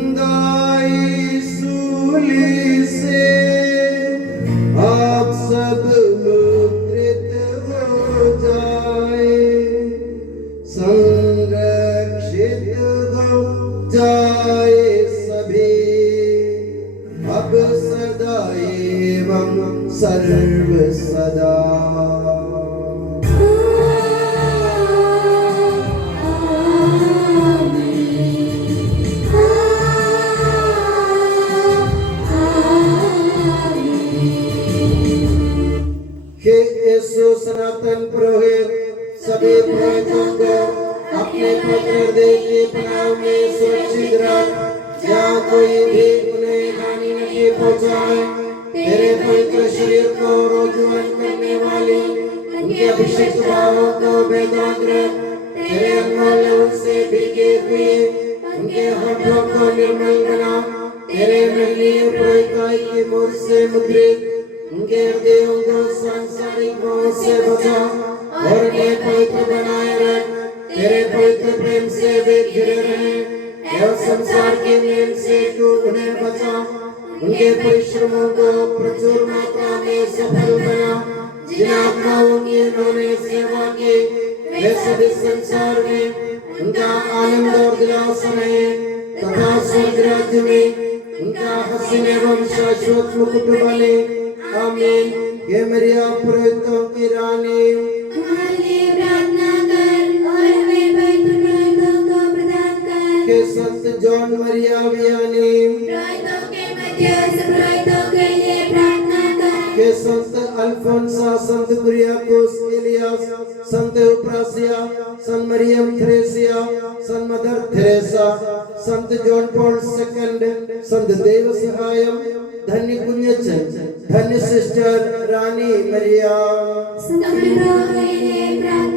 जीवनदायी सूली से आप सब मुद्रित हो जाए, संरक्षित हो जाए सभी अब सदा एवं सर्व सदा। कि यीशु सनातन पुरोहित सभी पुरोहितों को अपने पवित्र हृदय के पनाह में सुरक्षित रख, जहाँ कोई भी उन्हें हानि नहीं पहुँचाए। तेरे पवित्र शरीर को रोजुआन करने वाली उनके अभिषेक भावों को बेदाग रख। तेरे अनमोल लहू से भीगे हुए उनके होठों को निर्मल बना। तेरे महनीय पुरोहिताई की मोहर से मुद्रित उनके हृदयों को सांसारिक मोह से बचा और उन्हें पवित्र बनाए रख। तेरे पवित्र प्रेम से वे घिरे रहें एवं संसार के नियम से तू उन्हें बचा। उनके परिश्रमों को प्रचुर मात्रा में सफल बना। जिन आत्माओं की उन्होंने सेवा की वे सभी संसार में उनका आनंद और दिलासा रहे तथा स्वर्ग राज्य में उनका हसीन एवं शाश्वत मुकुट बने। आमीन। ये मरिया पुरोहितों की रानी, हमारे लिए प्रार्थना कर और हमें पवित्र पुरोहितों को प्रदान कर। के संत जॉन मरिया वियानी, पुरोहितों के मध्यस्थ पुरोहितों के लिए प्रार्थना कर। के संत अल्फोंसा, संत कुरियाकोस एलियास, संत उप्रासिया, संत मरियम थ्रेसिया, संत मदर थेरेसा, संत जॉन पॉल सेकंड, संत देव सहायम, धन्य कुंजचन, धन्य सिस्टर रानी मरिया, सभी लोगों के लिए प्रार्थना